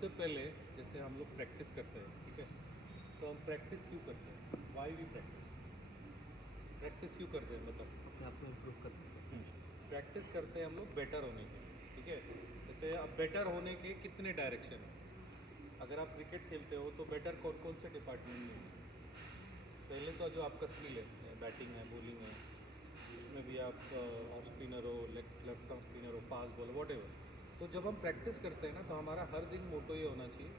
सबसे पहले जैसे हम लोग प्रैक्टिस करते हैं, ठीक है, तो हम प्रैक्टिस क्यों करते हैं? Why we practice? प्रैक्टिस क्यों करते हैं मतलब? अपने आप को इम्प्रूव करते हैं। प्रैक्टिस करते हैं हम लोग बेटर होने के, ठीक है। जैसे अब बेटर होने के कितने डायरेक्शन हैं? अगर आप क्रिकेट खेलते हो तो बेटर कौन कौन से डिपार्टमेंट में हैं? पहले तो जो आपका स्किल है, बैटिंग है, बॉलिंग है, इसमें भी आप ऑफ स्पिनर हो, लेफ्ट आर्म स्पिनर हो, फास्ट बॉलर, वॉट एवर। तो जब हम प्रैक्टिस करते हैं ना, तो हमारा हर दिन मोटो ये होना चाहिए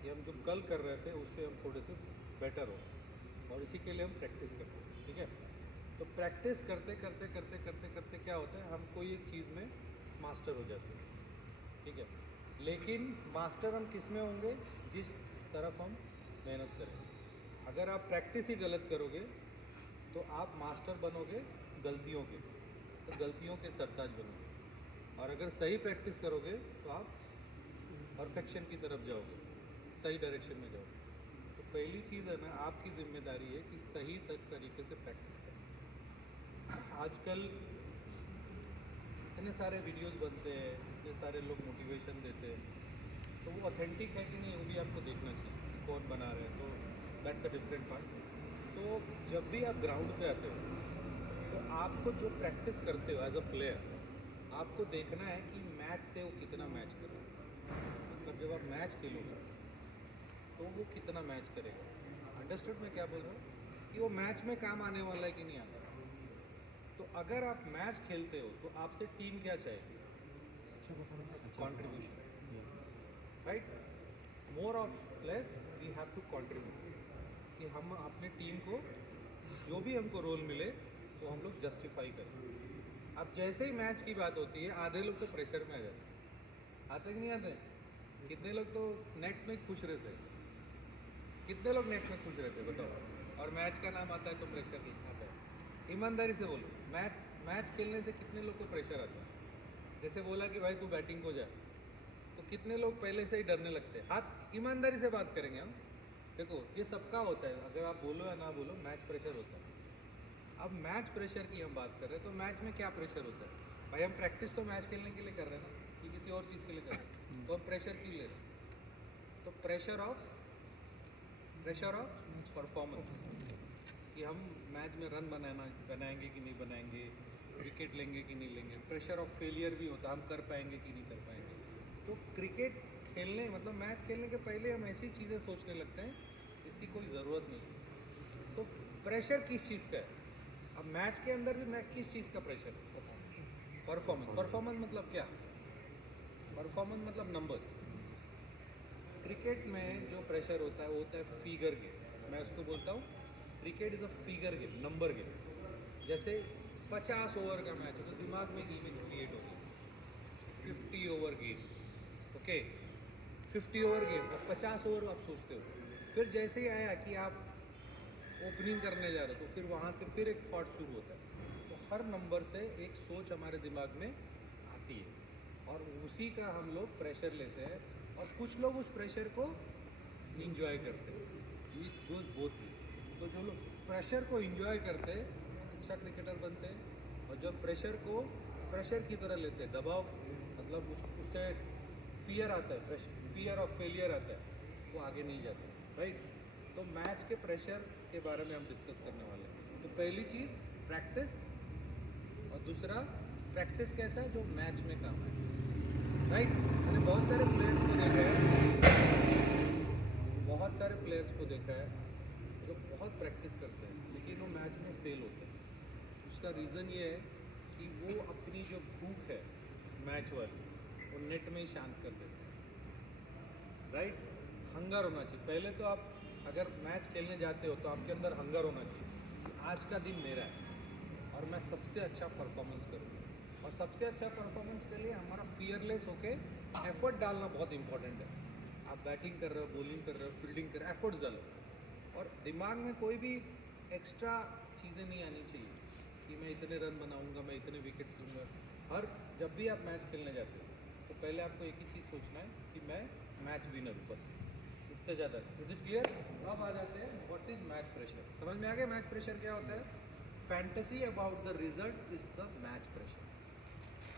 कि हम जो कल कर रहे थे उससे हम थोड़े से बेटर हो, और इसी के लिए हम प्रैक्टिस करते हैं, ठीक है। तो प्रैक्टिस करते करते करते करते करते क्या होता है, हम कोई एक चीज़ में मास्टर हो जाते हैं, ठीक है। लेकिन मास्टर हम किस में होंगे? जिस तरफ हम मेहनत करेंगे। अगर आप प्रैक्टिस ही गलत करोगे तो आप मास्टर बनोगे गलतियों के, तो गलतियों के सरताज बनोगे। और अगर सही प्रैक्टिस करोगे तो आप परफेक्शन की तरफ जाओगे, सही डायरेक्शन में जाओगे। तो पहली चीज़ है ना, आपकी जिम्मेदारी है कि सही तरीके से प्रैक्टिस करें। आजकल इतने सारे वीडियोस बनते हैं, इतने सारे लोग मोटिवेशन देते हैं, तो वो ऑथेंटिक है कि नहीं वो भी आपको देखना चाहिए, कौन बना रहे हैं। तो दैट्स अ डिफरेंट पार्ट। तो जब भी आप ग्राउंड पे आते हो तो आपको जो प्रैक्टिस करते हो एज अ प्लेयर, आपको देखना है कि मैच से वो कितना मैच कर रहा है। मतलब जब आप मैच खेलोगे तो वो कितना मैच करेगा। अंडरस्टूड मैं क्या बोल रहा हूँ? कि वो मैच में काम आने वाला है कि नहीं आता। तो अगर आप मैच खेलते हो तो आपसे टीम क्या चाहेगी? अच्छा performance, contribution, right? More of less we have to contribute, कि हम अपने टीम को जो भी हमको रोल मिले तो हम लोग जस्टिफाई करें। अब जैसे ही मैच की बात होती है, आधे लोग तो प्रेशर में आ जाते हैं। आते कि नहीं आते? कितने लोग तो नेट्स में खुश रहते हैं? कितने लोग नेट्स में खुश रहते हैं बताओ? और मैच का नाम आता है तो प्रेशर आता है। ईमानदारी से बोलो, मैच खेलने से कितने लोग को प्रेशर आता है? जैसे बोला कि भाई तू बैटिंग को जा, तो कितने लोग पहले से ही डरने लगते हैं? हाथ ईमानदारी से बात करेंगे हम। देखो ये सबका होता है, अगर आप बोलो या ना बोलो, मैच प्रेशर होता है। अब मैच प्रेशर की हम बात कर रहे हैं, तो मैच में क्या प्रेशर होता है? भाई हम प्रैक्टिस तो मैच खेलने के लिए कर रहे हैं ना, कि किसी और चीज़ के लिए कर रहे हैं, तो हम प्रेशर क्यों ले रहे हैं? तो प्रेशर ऑफ परफॉर्मेंस, कि हम मैच में रन बनाएंगे कि नहीं बनाएंगे, विकेट लेंगे कि नहीं लेंगे। प्रेशर ऑफ फेलियर भी होता है, हम कर पाएंगे कि नहीं कर पाएंगे। तो क्रिकेट खेलने मतलब मैच खेलने के पहले हम ऐसी चीज़ें सोचने लगते हैं जिसकी कोई ज़रूरत नहीं। तो प्रेशर किस चीज़ का है? अब मैच के अंदर भी मैं किस चीज़ का प्रेशर? परफॉर्मेंस मतलब क्या? परफॉर्मेंस मतलब नंबर्स। क्रिकेट में जो प्रेशर होता है वो होता है फिगर गेम। मैं उसको बोलता हूँ cricket is a figure game, number game. जैसे 50 ओवर का मैच है तो दिमाग में एक इमेज क्रिएट होगी, 50 over game, okay, 50 over game, और 50 ओवर आप सोचते हो। फिर जैसे ही आया कि आप ओपनिंग करने जा रहे हो, तो फिर वहाँ से फिर एक थॉट शुरू होता है। तो हर नंबर से एक सोच हमारे दिमाग में आती है, और उसी का हम लोग प्रेशर लेते हैं, और कुछ लोग उस प्रेशर को इंजॉय करते हैं। It goes both ways. तो जो लोग प्रेशर को इंजॉय करते हैं अच्छा क्रिकेटर बनते हैं, और जो प्रेशर को प्रेशर की तरह लेते हैं, दबाव मतलब उससे फियर आता है, फियर ऑफ फेलियर आता है, वो आगे नहीं जाते, राइट? तो मैच के प्रेशर के बारे में हम डिस्कस करने वाले हैं। तो पहली चीज़ प्रैक्टिस, और दूसरा प्रैक्टिस कैसा है जो मैच में काम है, राइट? मैंने बहुत सारे प्लेयर्स को देखा है, बहुत सारे प्लेयर्स को देखा है जो बहुत प्रैक्टिस करते हैं लेकिन वो मैच में फेल होते हैं। उसका रीज़न ये है कि वो अपनी जो भूख है मैच वाली, वो नेट में ही शांत कर देते हैं, राइट? हंगर होना चाहिए पहले। तो आप अगर मैच खेलने जाते हो तो आपके अंदर हंगर होना चाहिए कि आज का दिन मेरा है और मैं सबसे अच्छा परफॉर्मेंस करूँगा। और सबसे अच्छा परफॉर्मेंस के लिए हमारा फियरलेस होके एफर्ट डालना बहुत इंपॉर्टेंट है। आप बैटिंग कर रहे हो, बॉलिंग कर रहे हो, फील्डिंग कर रहे हो, एफर्ट्स डालो, और दिमाग में कोई भी एक्स्ट्रा चीज़ें नहीं आनी चाहिए कि मैं इतने रन बनाऊंगा, मैं इतने विकेट लूँगा। हर जब भी आप मैच खेलने जाते हो तो पहले आपको एक ही चीज़ सोचना है कि मैं मैच विनर हूँ, बस, इससे ज़्यादा। Is it clear? अब आ जाते हैं व्हाट इज मैच प्रेशर। समझ में आ गया मैच प्रेशर क्या होता है? Fantasy about the result is the match pressure.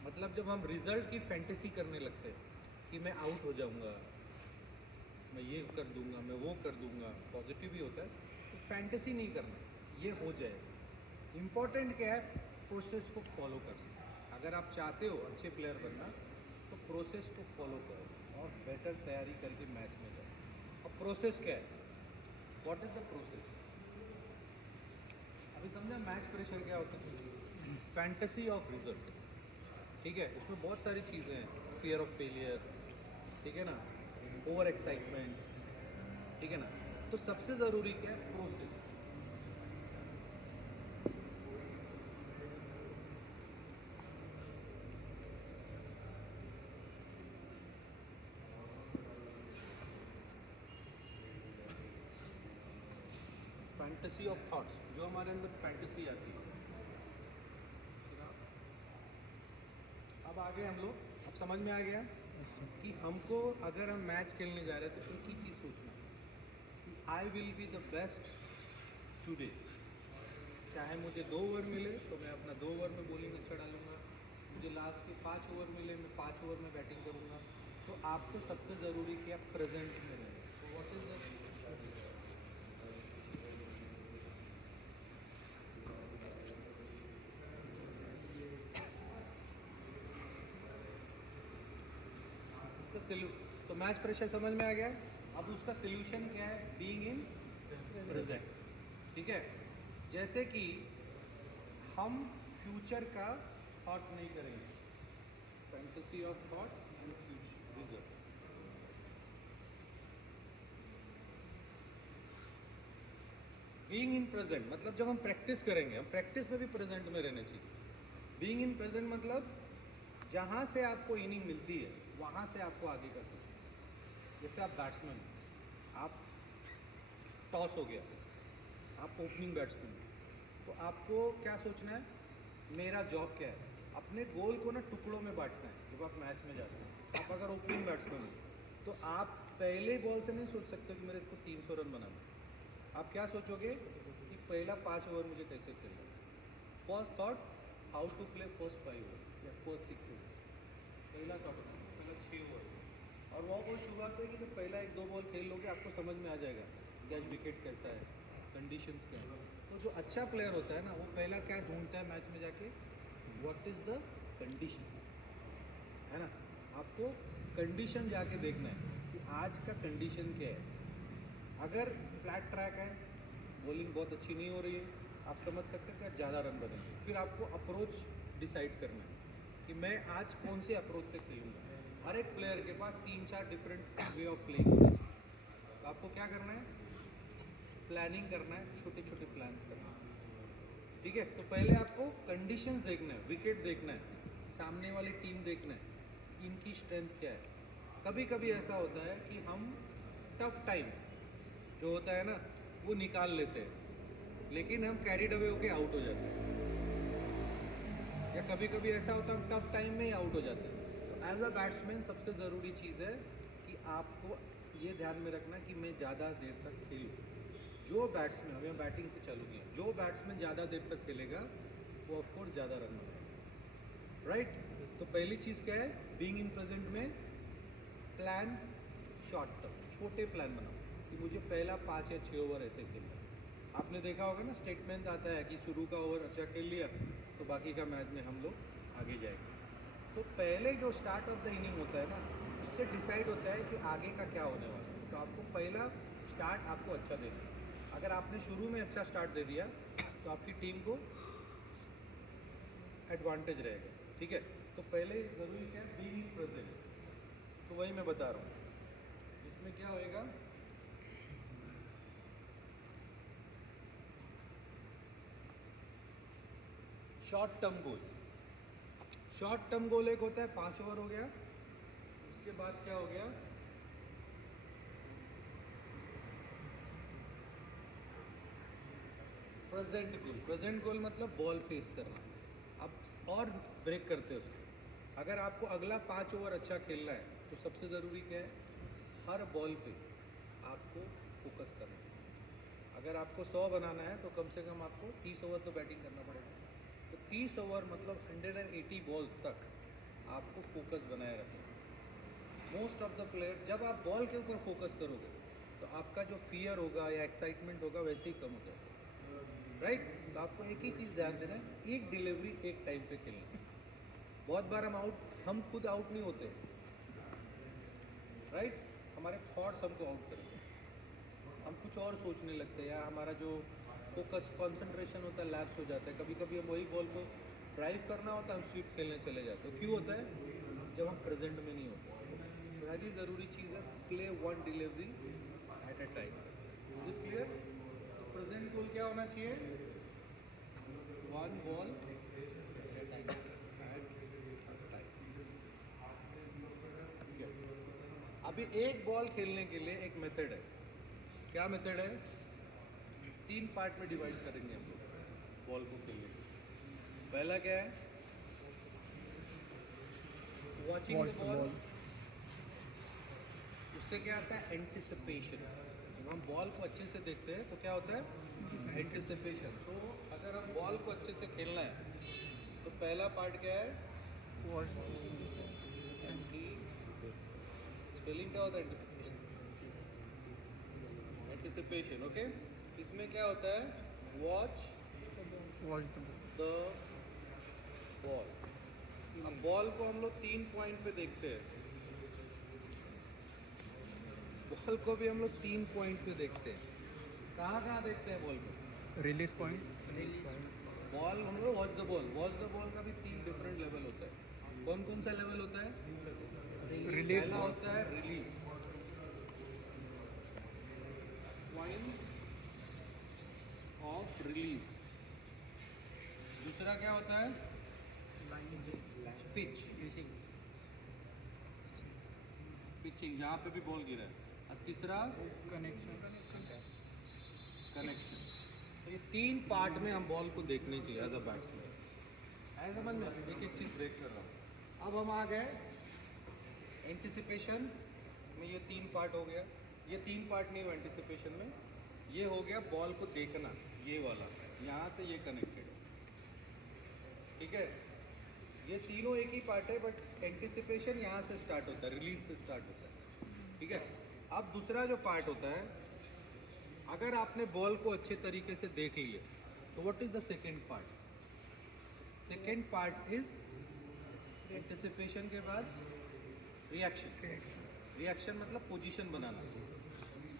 मतलब जब हम रिजल्ट की फैंटेसी करने लगते हैं कि मैं आउट हो जाऊंगा, ये कर दूंगा, मैं वो कर दूंगा, पॉजिटिव ही होता है, तो फैंटेसी नहीं करना, ये हो जाए। इम्पॉर्टेंट क्या है, प्रोसेस को फॉलो करना। अगर आप चाहते हो अच्छे प्लेयर बनना तो प्रोसेस को फॉलो करो और बेटर तैयारी करके मैच में जाओ। अब प्रोसेस क्या है, व्हाट इज द प्रोसेस? अभी समझा मैच प्रेशर क्या होता है, फैंटेसी ऑफ रिजल्ट, ठीक है। उसमें बहुत सारी चीज़ें हैं, फियर ऑफ फेलियर, ठीक है ना, ओवर एक्साइटमेंट, ठीक है ना। तो सबसे ज़रूरी क्या है, प्रोसेस। फैंटेसी ऑफ थॉट्स, जो हमारे अंदर फैंटेसी आती है। अब आ गए हम लोग, अब समझ में आ गया कि हमको अगर हम मैच खेलने जा रहे हैं तो एक ही चीज़ सोचना कि I will be the best today. चाहे मुझे 2 ओवर मिले तो मैं अपना 2 ओवर में बॉलिंग अच्छा डालूंगा, मुझे लास्ट के 5 ओवर मिले मैं 5 ओवर में बैटिंग करूंगा। तो आपको सबसे ज़रूरी क्या, प्रेजेंट में रहना। तो व्हाट इज द तो मैच प्रेशर समझ में आ गया। अब उसका सोल्यूशन क्या है, बीइंग इन प्रेजेंट, ठीक है। जैसे कि हम फ्यूचर का थॉट नहीं करेंगे, fantasy of thought and result. Being in present मतलब जब हम प्रैक्टिस करेंगे, हम प्रैक्टिस में भी प्रेजेंट में रहने चाहिए। बीइंग इन प्रेजेंट मतलब जहाँ से आपको इनिंग मिलती है वहाँ से आपको आगे कर सकते हैं। जैसे आप बैट्समैन, आप टॉस हो गया, आप ओपनिंग बैट्समैन, तो आपको क्या सोचना है, मेरा जॉब क्या है, अपने गोल को ना टुकड़ों में बांटना है। जब आप मैच में जाते हैं, आप अगर ओपनिंग बैट्समैन हो तो आप पहले बॉल से नहीं सोच सकते कि मेरे को 300 रन बनाना है। आप क्या सोचोगे कि पहला 5 ओवर मुझे कैसे खेलना है। First thought, how to play first 5 over या फर्स्ट 6 ओवर, पहला थॉट, पहला 6 ओवर। और वो बहुत शुरुआत है कि जब पहला 1-2 बॉल खेल लोगे आपको समझ में आ जाएगा कि आज विकेट कैसा है, कंडीशंस क्या है। तो जो अच्छा प्लेयर होता है ना, वो पहला क्या ढूंढता है मैच में जाके, व्हाट इज़ द कंडीशन, है ना। आपको कंडीशन जाके देखना है कि आज का कंडीशन क्या है। अगर फ्लैट ट्रैक है, बॉलिंग बहुत अच्छी नहीं हो रही है, आप समझ सकते हैं कि ज़्यादा रन बनेंगे। फिर आपको अप्रोच डिसाइड करना है कि मैं आज कौन से अप्रोच से खेलूँगा। हर एक प्लेयर के पास 3-4 डिफरेंट वे ऑफ प्लेइंग होना चाहिए। तो आपको क्या करना है, प्लानिंग करना है, छोटे छोटे प्लान्स करना है, ठीक है। तो पहले आपको कंडीशंस देखना है, विकेट देखना है, सामने वाली टीम देखना है, इनकी स्ट्रेंथ क्या है। कभी कभी ऐसा होता है कि हम टफ टाइम जो होता है ना वो निकाल लेते हैं, लेकिन हम कैरिड अवे होके आउट हो जाते हैं। या कभी कभी ऐसा होता है हम टफ टाइम में ही आउट हो जाते हैं। तो एज अ बैट्समैन सबसे ज़रूरी चीज़ है कि आपको ये ध्यान में रखना कि मैं ज़्यादा देर तक खेलूँ। जो बैट्समैन, अभी हम बैटिंग से चालू किया, जो बैट्समैन ज़्यादा देर तक खेलेगा वो ऑफकोर्स ज़्यादा रन बनाएगा, राइट। तो पहली चीज़ क्या है, बीइंग इन प्रेजेंट में प्लान शॉर्ट टर्म, छोटे प्लान बनाओ कि मुझे पहला 5 या 6 ओवर ऐसे खेलना है। आपने देखा होगा ना, स्टेटमेंट आता है कि शुरू का ओवर अच्छा खेल लिया तो बाकी का मैच में हम लोग आगे जाएंगे। तो पहले जो स्टार्ट ऑफ द इनिंग होता है ना, उससे डिसाइड होता है कि आगे का क्या होने वाला है। तो आपको पहला स्टार्ट आपको अच्छा देना है। अगर आपने शुरू में अच्छा स्टार्ट दे दिया तो आपकी टीम को एडवांटेज रहेगा, ठीक है। तो पहले ज़रूरी क्या है, बीइंग प्रेजेंट। तो वही मैं बता रहा हूँ, इसमें क्या होएगा, short term goal. Short term goal एक होता है 5 ओवर हो गया, उसके बाद क्या हो गया, प्रेजेंट गोल। प्रेजेंट गोल मतलब बॉल फेस करना, अब और ब्रेक करते हैं उसको। अगर आपको अगला 5 ओवर अच्छा खेलना है तो सबसे ज़रूरी क्या है, हर बॉल पे आपको फोकस करना है। अगर आपको 100 बनाना है तो कम से कम आपको 30 ओवर तो बैटिंग करना पड़ेगा। तो 30 ओवर मतलब 180 बॉल्स तक आपको फोकस बनाए रखना है। मोस्ट ऑफ द प्लेयर, जब आप बॉल के ऊपर फोकस करोगे तो आपका जो फियर होगा या एक्साइटमेंट होगा वैसे ही कम हो जाएगा, राइट। तो आपको एक ही चीज़ ध्यान देना है, एक डिलीवरी एक टाइम पे खेलना। बहुत बार हम खुद आउट नहीं होते, राइट। हमारे थॉट्स हमको आउट करते हैं, हम कुछ और सोचने लगते हैं, या हमारा जो फोकस कंसंट्रेशन होता है लैप्स हो जाता है। कभी कभी हम वही बॉल को ड्राइव करना होता है, हम स्वीप खेलने चले जाते हैं। क्यों होता है? जब हम प्रेजेंट में नहीं होते। तो पहली ज़रूरी चीज़ है, play one delivery at a time. Is it clear? तो प्रेजेंट गोल क्या होना चाहिए? One ball at a time. अभी एक बॉल खेलने के लिए एक मेथड है। क्या मेथड है? 3 पार्ट में डिवाइड करेंगे हम लोग बॉल को खेलने के लिए। पहला क्या है? Watching the ball. उससे क्या आता है? एंटिसिपेशन। जब हम बॉल को अच्छे से देखते हैं तो क्या होता है? एंटिसिपेशन। तो अगर हम बॉल को अच्छे से खेलना है तो पहला पार्ट क्या है? स्पेलिंग क्या होता है? एंटिसिपेशन। ओके, इसमें क्या होता है? Watch the ball. अब बॉल को हम लोग 3 पॉइंट पे देखते हैं। बॉल को भी हम लोग 3 पॉइंट पे देखते हैं। कहाँ कहाँ देखते हैं बॉल को? रिलीज पॉइंट, बॉल हम लोग watch the ball. Watch the ball का भी 3 डिफरेंट लेवल होता है। कौन कौन सा लेवल होता है? रिलीज पहला होता है रिलीज, पॉइंट ऑफ रिलीज। दूसरा क्या होता है? पिच, पिचिंग, जहाँ पे भी बॉल गिरा है। और तीसरा कनेक्शन। तो ये 3 पार्ट में हम बॉल को देखने चाहिए एज अ बैट्समैन। ऐसा समझ में एक एक चीज़ ब्रेक कर रहा हूँ। अब हम आ गए एंटिसिपेशन में। ये 3 पार्ट हो गया। ये 3 पार्ट नहीं हुआ एंटिसिपेशन में। ये हो गया बॉल को देखना, ये वाला, यहाँ से ये कनेक्टेड है, ठीक है। ये तीनों एक ही पार्ट है, बट एंटिसिपेशन यहाँ से स्टार्ट होता है, रिलीज से स्टार्ट होता है, ठीक है। अब दूसरा जो पार्ट होता है, अगर आपने बॉल को अच्छे तरीके से देख लिए तो what is the second part? Second part is anticipation के बाद रिएक्शन। रिएक्शन मतलब पोजीशन बनाना।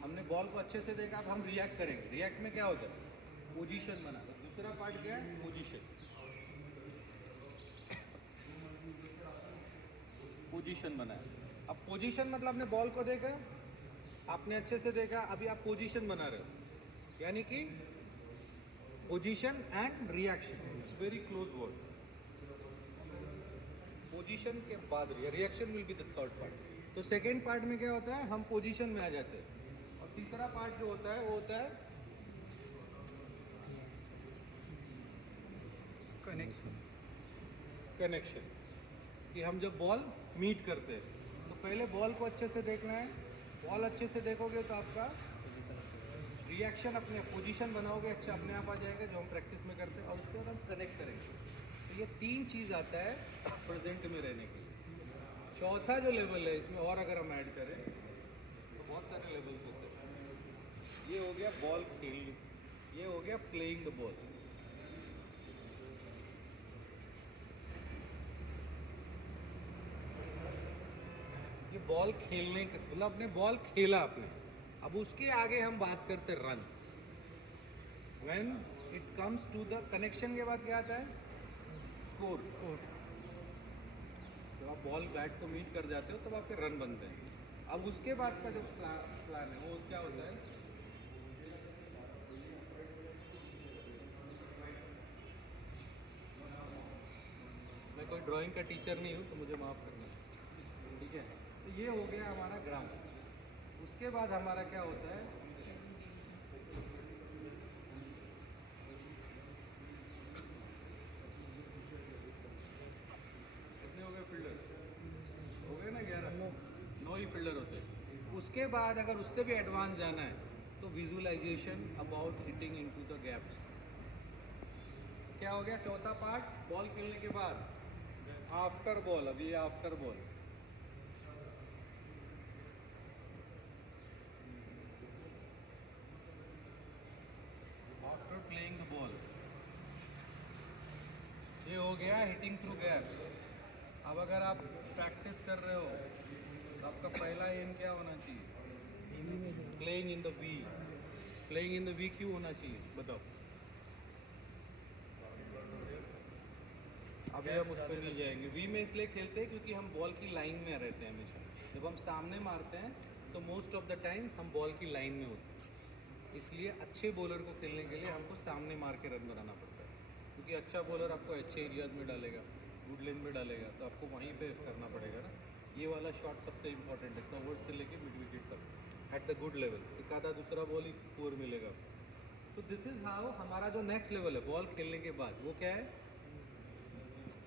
हमने बॉल को अच्छे से देखा, अब हम रिएक्ट करेंगे। रिएक्ट में क्या होता है? पोजीशन बनाना। दूसरा पार्ट क्या है? पोजीशन। पोजीशन बनाया। अब पोजीशन मतलब आपने बॉल को देखा, आपने अच्छे से देखा, अभी आप पोजीशन बना रहे हो, यानी कि position and reaction, it's very close word. Position के बाद reaction will be the third part. तो सेकेंड पार्ट में क्या होता है? हम पोजीशन में आ जाते हैं। और तीसरा पार्ट जो होता है वो होता है कनेक्शन। कि हम जब बॉल मीट करते हैं तो पहले बॉल को अच्छे से देखना है। बॉल अच्छे से देखोगे तो आपका रिएक्शन, अपने पोजीशन बनाओगे, अच्छा अपने आप आ जाएगा, जो हम प्रैक्टिस में करते हैं। और उसके बाद हम कनेक्ट करेंगे। तो ये 3 चीज़ आता है प्रेजेंट में रहने के लिए। चौथा जो लेवल है इसमें, और अगर हम ऐड करें तो बहुत सारे लेवल्स होते हैं। ये हो गया बॉल खेल, ये हो गया प्लेइंग द बॉल। ये बॉल खेलने का मतलब अपने बॉल खेला आपने। अब उसके आगे हम बात करते हैं runs. When it comes to the connection के बाद क्या आता है? स्कोर। जब आप बॉल बैट को मीट कर जाते हो तब आपके रन बनते हैं। अब उसके बाद का जो प्लान है वो क्या होता है? मैं कोई ड्राइंग का टीचर नहीं हूँ तो मुझे माफ़ करना, ठीक है। तो ये हो गया हमारा ग्राउंड। उसके बाद हमारा क्या होता है? कितने हो गए फील्डर? हो गए ना 11? 9 ही फील्डर होते हैं। उसके बाद अगर उससे भी एडवांस जाना है तो visualisation about hitting into the gaps. क्या हो गया चौथा पार्ट? बॉल खेलने के बाद आफ्टर बॉल। अब ये after ball, hitting through gaps. अब अगर आप प्रैक्टिस कर रहे हो तो आपका पहला एम क्या होना चाहिए? Playing in the V. Playing in the V क्यों होना चाहिए बताओ? अभी हम उस पर नहीं जाएंगे। वी में इसलिए खेलते हैं क्योंकि हम बॉल की लाइन में रहते हैं हमेशा। जब हम सामने मारते हैं तो मोस्ट ऑफ द टाइम हम बॉल की लाइन में होते हैं। इसलिए अच्छे बॉलर को खेलने के लिए हमको सामने मार के रन बनाना पड़ता है, क्योंकि अच्छा बॉलर आपको अच्छे एरियाज में डालेगा, गुड लेंथ में डालेगा, तो आपको वहीं पे करना पड़ेगा ना। ये वाला शॉट सबसे इंपॉर्टेंट है, कवर से लेके मिड विकेट तक एट द गुड लेवल। एक आधा दूसरा बॉल ही पुअर मिलेगा। तो दिस इज हाउ हमारा जो नेक्स्ट लेवल है बॉल खेलने के बाद, वो क्या है?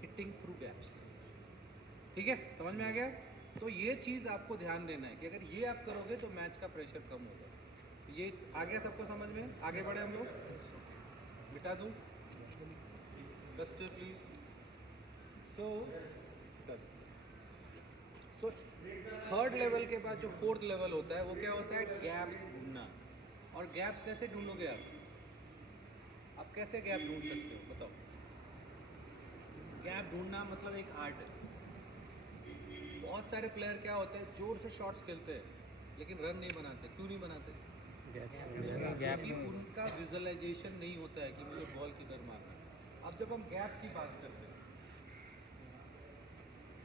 Hitting through gaps. ठीक है, समझ में आ गया? तो ये चीज़ आपको ध्यान देना है कि अगर ये आप करोगे तो मैच का प्रेशर कम होगा। ये आ गया सबको समझ में? आगे बढ़े हम लोग। मिटा दूँ duster please. So third level के बाद जो फोर्थ लेवल होता है वो क्या होता है? गैप्स ढूंढना। और गैप्स कैसे ढूंढोगे आप कैसे गैप ढूंढ सकते हो बताओ? गैप ढूंढना मतलब एक आर्ट है। बहुत सारे प्लेयर क्या होते हैं, जोर से शॉट्स खेलते हैं लेकिन रन नहीं बनाते। क्यों नहीं बनाते? क्योंकि उनका विजुअलाइजेशन नहीं होता है कि मुझे बॉल किधर मारना है। अब जब हम गैप की बात करते हैं,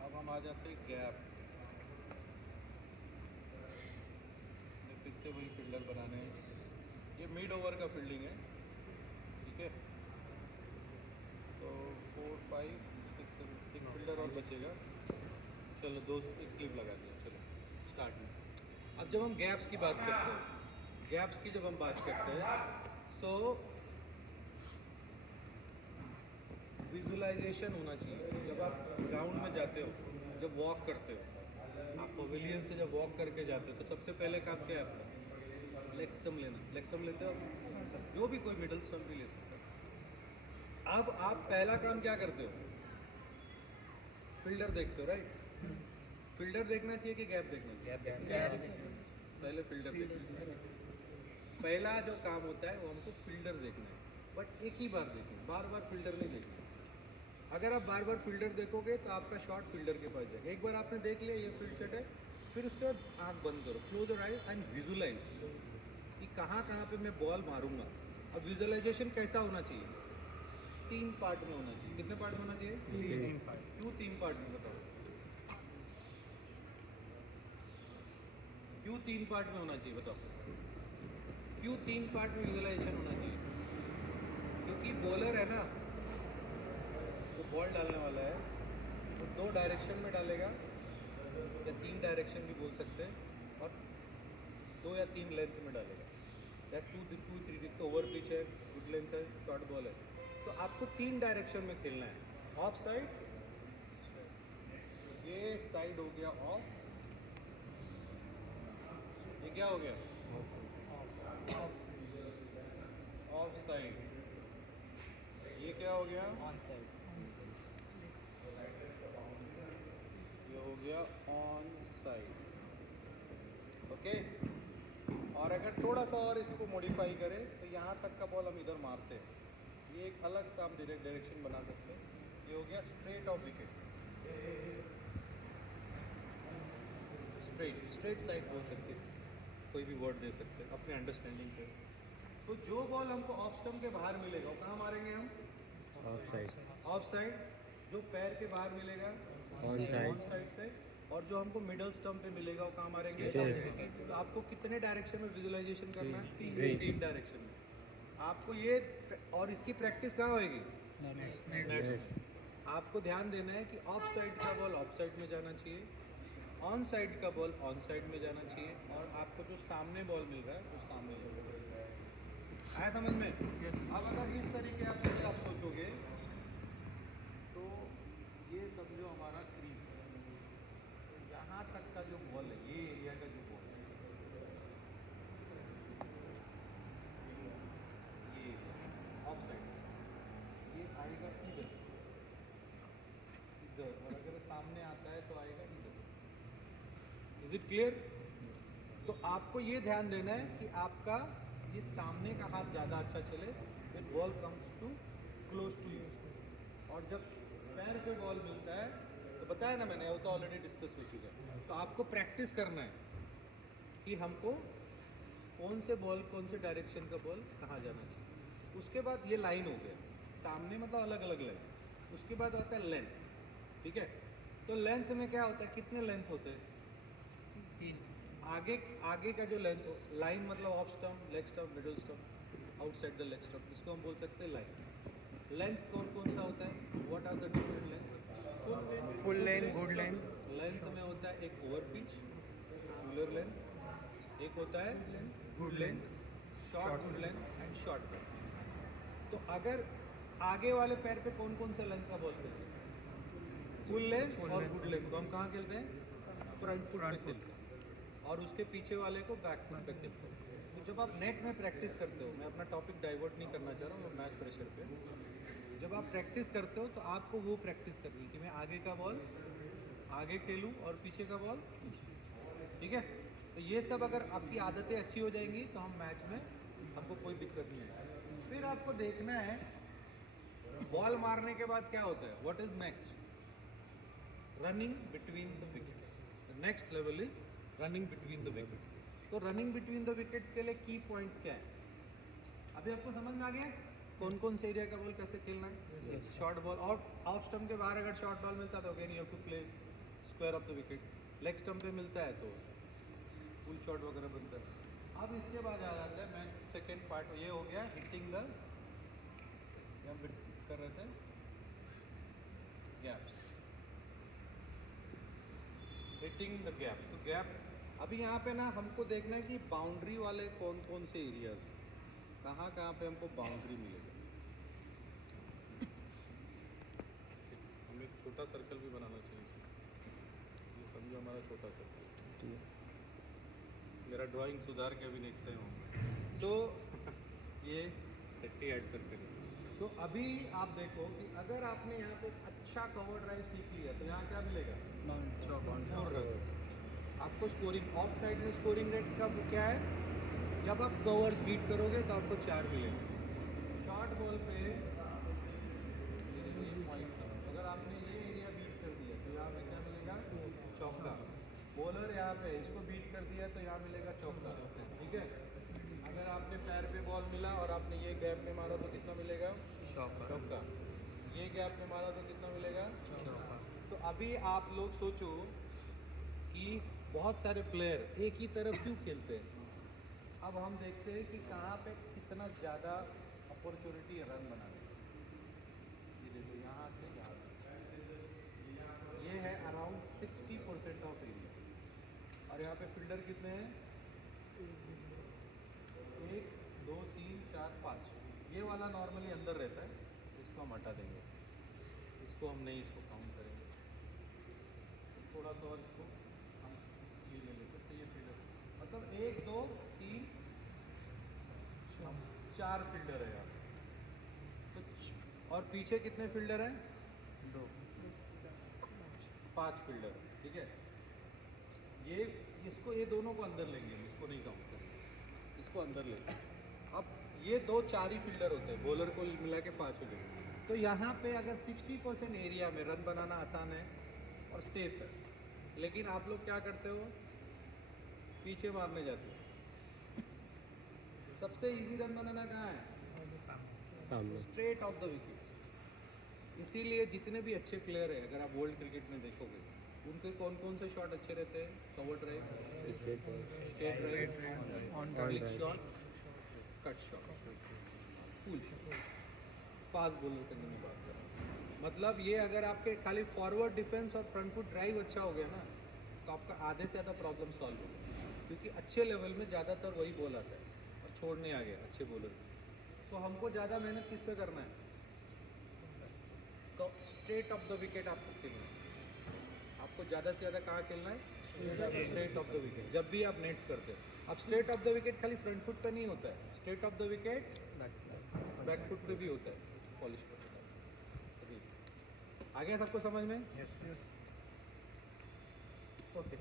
अब हम आ जाते हैं गैप। फिर से वही फील्डर बनाने हैं। ये मिड ओवर का फील्डिंग है, ठीक है? तो 4, 5, 6, 7 एक फील्डर और बचेगा। चलो दो एक स्लिप लगा दिया। चलो स्टार्ट में। अब जब हम गैप्स की बात करते हैं, गैप्स की जब हम बात करते हैं, सो विजुअलाइजेशन होना चाहिए। जब आप ग्राउंड में जाते हो, जब वॉक करते हो, आप पवेलियन से जब वॉक करके जाते हो, तो सबसे पहले काम क्या है आपका? लेग स्टम्प लेना। लेग स्टम्प लेते हो? जो भी कोई मिडल स्टम्प भी ले सकते हो। अब आप पहला काम क्या करते हो? फील्डर देखते हो, राइट? फील्डर देखना चाहिए कि गैप देखना चाहिए? पहले फील्डर देखना चाहिए। पहला जो काम होता है वो हमको फील्डर देखना है, बट एक ही बार देखना है, बार बार फील्डर नहीं देखना। अगर आप बार बार फील्डर देखोगे तो आपका शॉट फील्डर के पास जाएगा। एक बार आपने देख लिया ये फील्ड सेट है, फिर उसके बाद आँख बंद करो, close your eyes and visualise कि कहाँ कहाँ पे मैं बॉल मारूंगा। अब विजुअलाइजेशन कैसा होना चाहिए? 3 पार्ट में होना चाहिए। कितने पार्ट में होना चाहिए? 3 पार्ट। क्यों 3 पार्ट में बताओ? क्यों 3 पार्ट में होना चाहिए बताओ? क्यों 3 पार्ट में विजुअलाइजेशन होना चाहिए? क्योंकि बॉलर है ना, जो बॉल डालने वाला है वो 2 डायरेक्शन में डालेगा, या 3 डायरेक्शन भी बोल सकते हैं, और 2 या 3 लेंथ में डालेगा, या 2-3 तो ओवर पिच है, गुड लेंथ है, शॉर्ट बॉल है। तो आपको 3 डायरेक्शन में खेलना है। ऑफ साइड, ये साइड हो गया ऑफ, ये क्या हो गया? Of side. ये क्या हो गया? On side. ये हो गया ऑन साइड। ओके। और अगर थोड़ा सा और इसको मॉडिफाई करें तो यहाँ तक का बॉल हम इधर मारते हैं, ये एक अलग सा हम डायरेक्शन बना सकते हैं। ये हो गया straight of wicket. Straight side बोल सकते हैं, कोई भी वर्ड दे सकते हैं अपने अंडरस्टैंडिंग पे। तो जो बॉल हमको ऑफ स्टंप के बाहर मिलेगा वो कहाँ मारेंगे हम? Of side. Of side. जो पैर के बाहर मिलेगा ऑन साइड पे, और जो हमको मिडल स्टंप पे मिलेगा वो कहाँ मारेंगे? तो आपको कितने डायरेक्शन में विजुअलाइजेशन करना है? 3 डायरेक्शन में। आपको ये, और इसकी प्रैक्टिस कहाँ होएगी? आपको ध्यान देना है कि ऑफ साइड का बॉल ऑफ साइड में जाना चाहिए, ऑन साइड का बॉल ऑन साइड में जाना चाहिए, और आपको जो सामने बॉल मिल रहा है वो सामने मिल रहा है। आया समझ में? अब अगर इस तरीके आप सोचोगे तो ये समझो हमारा क्रीज है। यहाँ तक का जो बॉल है, ये एरिया का जो बॉल है, ये ऑफ साइड, ये आएगा इधर, और अगर सामने आता है तो आएगा इधर। Is it clear? तो आपको ये ध्यान देना है कि आपका ये सामने का हाथ ज़्यादा अच्छा चले, with ball comes to close to you, और जब पैर पे बॉल मिलता है तो बताया ना मैंने, वो तो ऑलरेडी डिस्कस हो चुका है। तो आपको प्रैक्टिस करना है कि हमको कौन से बॉल, कौन से डायरेक्शन का बॉल कहाँ जाना चाहिए। उसके बाद ये लाइन हो गया सामने, मतलब अलग अलग लाइन। उसके बाद आता है लेंथ, ठीक है। तो लेंथ में क्या होता है, कितने लेंथ होते हैं? आगे आगे का जो लेंथ हो, लाइन मतलब off stump, leg stump, middle stump, outside the leg stump, इसको हम बोल सकते हैं लाइन। लेंथ कौन कौन सा होता है? What are the different length? Full length, good length. Length में होता है एक ओवर पिच, फुलर लेंथ, एक होता है good length, short good length and short length. तो अगर आगे वाले पैर पे कौन कौन सा लेंथ का बॉल खेलते हैं? फुल लेंथ और गुड लेंथ को हम कहाँ खेलते हैं? फ्रंट फुट पे खेलते हैं, और उसके पीछे वाले को बैक फुट पे खेलते हैं। तो जब आप नेट में प्रैक्टिस करते हो, मैं अपना टॉपिक डाइवर्ट नहीं करना चाह रहा हूँ मैच प्रेशर पे, जब आप प्रैक्टिस करते हो तो आपको वो प्रैक्टिस करनी है कि मैं आगे का बॉल आगे खेलूँ और पीछे का बॉल, ठीक है। तो ये सब अगर आपकी आदतें अच्छी हो जाएंगी तो हम मैच में हमको कोई दिक्कत नहीं आएगी। फिर आपको देखना है बॉल मारने के बाद क्या होता है, what is next? Running between the wickets. The next level is running between the wickets. तो रनिंग बिटवीन द विकेट्स के लिए की पॉइंट्स क्या है? अभी आपको समझ में आ गया कौन कौन से एरिया का बॉल कैसे खेलना है? शॉर्ट बॉल, और ऑफ स्टंप के बाहर अगर शॉर्ट बॉल मिलता है तो again you have to play square off the wicket. Leg stump पे मिलता है तो फुल शॉट वगैरह बनता है। अब इसके बाद आ जाता है मैच सेकेंड पार्ट, ये हो गया हिटिंग द, हम कर रहे थे गैप्स, हिटिंग द गैप्स। तो गैप अभी यहाँ पे ना हमको देखना है कि बाउंड्री वाले कौन कौन से एरियाज, कहाँ कहाँ पे हमको बाउंड्री मिलेगा। हमें एक छोटा सर्कल भी बनाना चाहिए, ये समझो हमारा छोटा सर्कल। मेरा ड्राइंग सुधार के अभी नेक्स्ट टाइम होगा। सो ये 30 सर्कल। सो अभी आप देखो कि अगर आपने यहाँ पे अच्छा कवर ड्राइव सीख लिया तो यहाँ क्या मिलेगा? 4 रन। आपको स्कोरिंग ऑफ साइड में स्कोरिंग रेट का क्या है? जब आप कवर्स बीट करोगे तो आपको 4 मिलेंगे। शॉर्ट बॉल पे अगर आपने ये एरिया बीट कर दिया तो यहाँ पे क्या मिलेगा? चौका। बॉलर यहाँ पे इसको बीट कर दिया तो यहाँ मिलेगा चौका, ठीक है। अगर आपने पैर पे बॉल मिला और आपने ये गैप में मारा तो कितना मिलेगा? चौका। ये गैप में मारा तो कितना मिलेगा? चौका। तो अभी आप लोग सोचो कि बहुत सारे प्लेयर एक ही तरफ क्यों खेलते हैं। अब हम देखते हैं कि कहाँ पे कितना ज़्यादा अपॉर्चुनिटी है रन बनाने की। ये देखो यहाँ से यहाँ तक। ये है अराउंड 60% ऑफ एरिया, और यहाँ पे फील्डर कितने हैं? 1 2 3 4 5। ये वाला नॉर्मली अंदर रहता है, इसको हम हटा देंगे, इसको हम नहीं इसको काउंट करेंगे। थोड़ा सा और इसको हम ये ले लेते हैं। तो ये फील्डर मतलब 1 2 3 4 फील्डर है यहाँ पे। तो और पीछे कितने फील्डर हैं? 2 5 फील्डर, ठीक है। ये इसको, ये दोनों को अंदर लेंगे, इसको नहीं काउंट करेंगे, इसको अंदर लेंगे। अब ये 2 4 ही फील्डर होते हैं, बॉलर को मिला के 5 हो गए। तो यहाँ पे अगर 60% एरिया में रन बनाना आसान है और सेफ है, लेकिन आप लोग क्या करते हो? पीछे मारने जाते हो। सबसे इजी रन बनाना कहाँ है? सामने। Straight of the wickets. इसीलिए जितने भी अच्छे प्लेयर हैं, अगर आप वर्ल्ड क्रिकेट में देखोगे, उनके कौन कौन से शॉट अच्छे रहते हैं? Cover drive, straight drive, on drive shot, cut shot, full shot. Fast bowler करने में बात कर रहा हूँ। मतलब ये अगर आपके खाली फॉरवर्ड डिफेंस और फ्रंट फुट ड्राइव अच्छा हो गया ना, तो आपका आधे से ज़्यादा प्रॉब्लम सॉल्व हो गया, क्योंकि अच्छे लेवल में ज़्यादातर वही बॉल आता है और छोड़ने आ गया अच्छे बॉलर। तो हमको ज़्यादा मेहनत किस पे करना है? तो स्ट्रेट ऑफ द विकेट आपको खेलना है। आपको ज़्यादा से ज़्यादा कहाँ खेलना है? Straight of the wicket. जब भी आप नेट्स करते हो, अब स्ट्रेट ऑफ द विकेट खाली फ्रंट फुट पे नहीं होता है, straight of the wicket back foot पे भी होता है, पॉलिश करते हैं। आ गया सबको समझ में? Yes yes. ओके,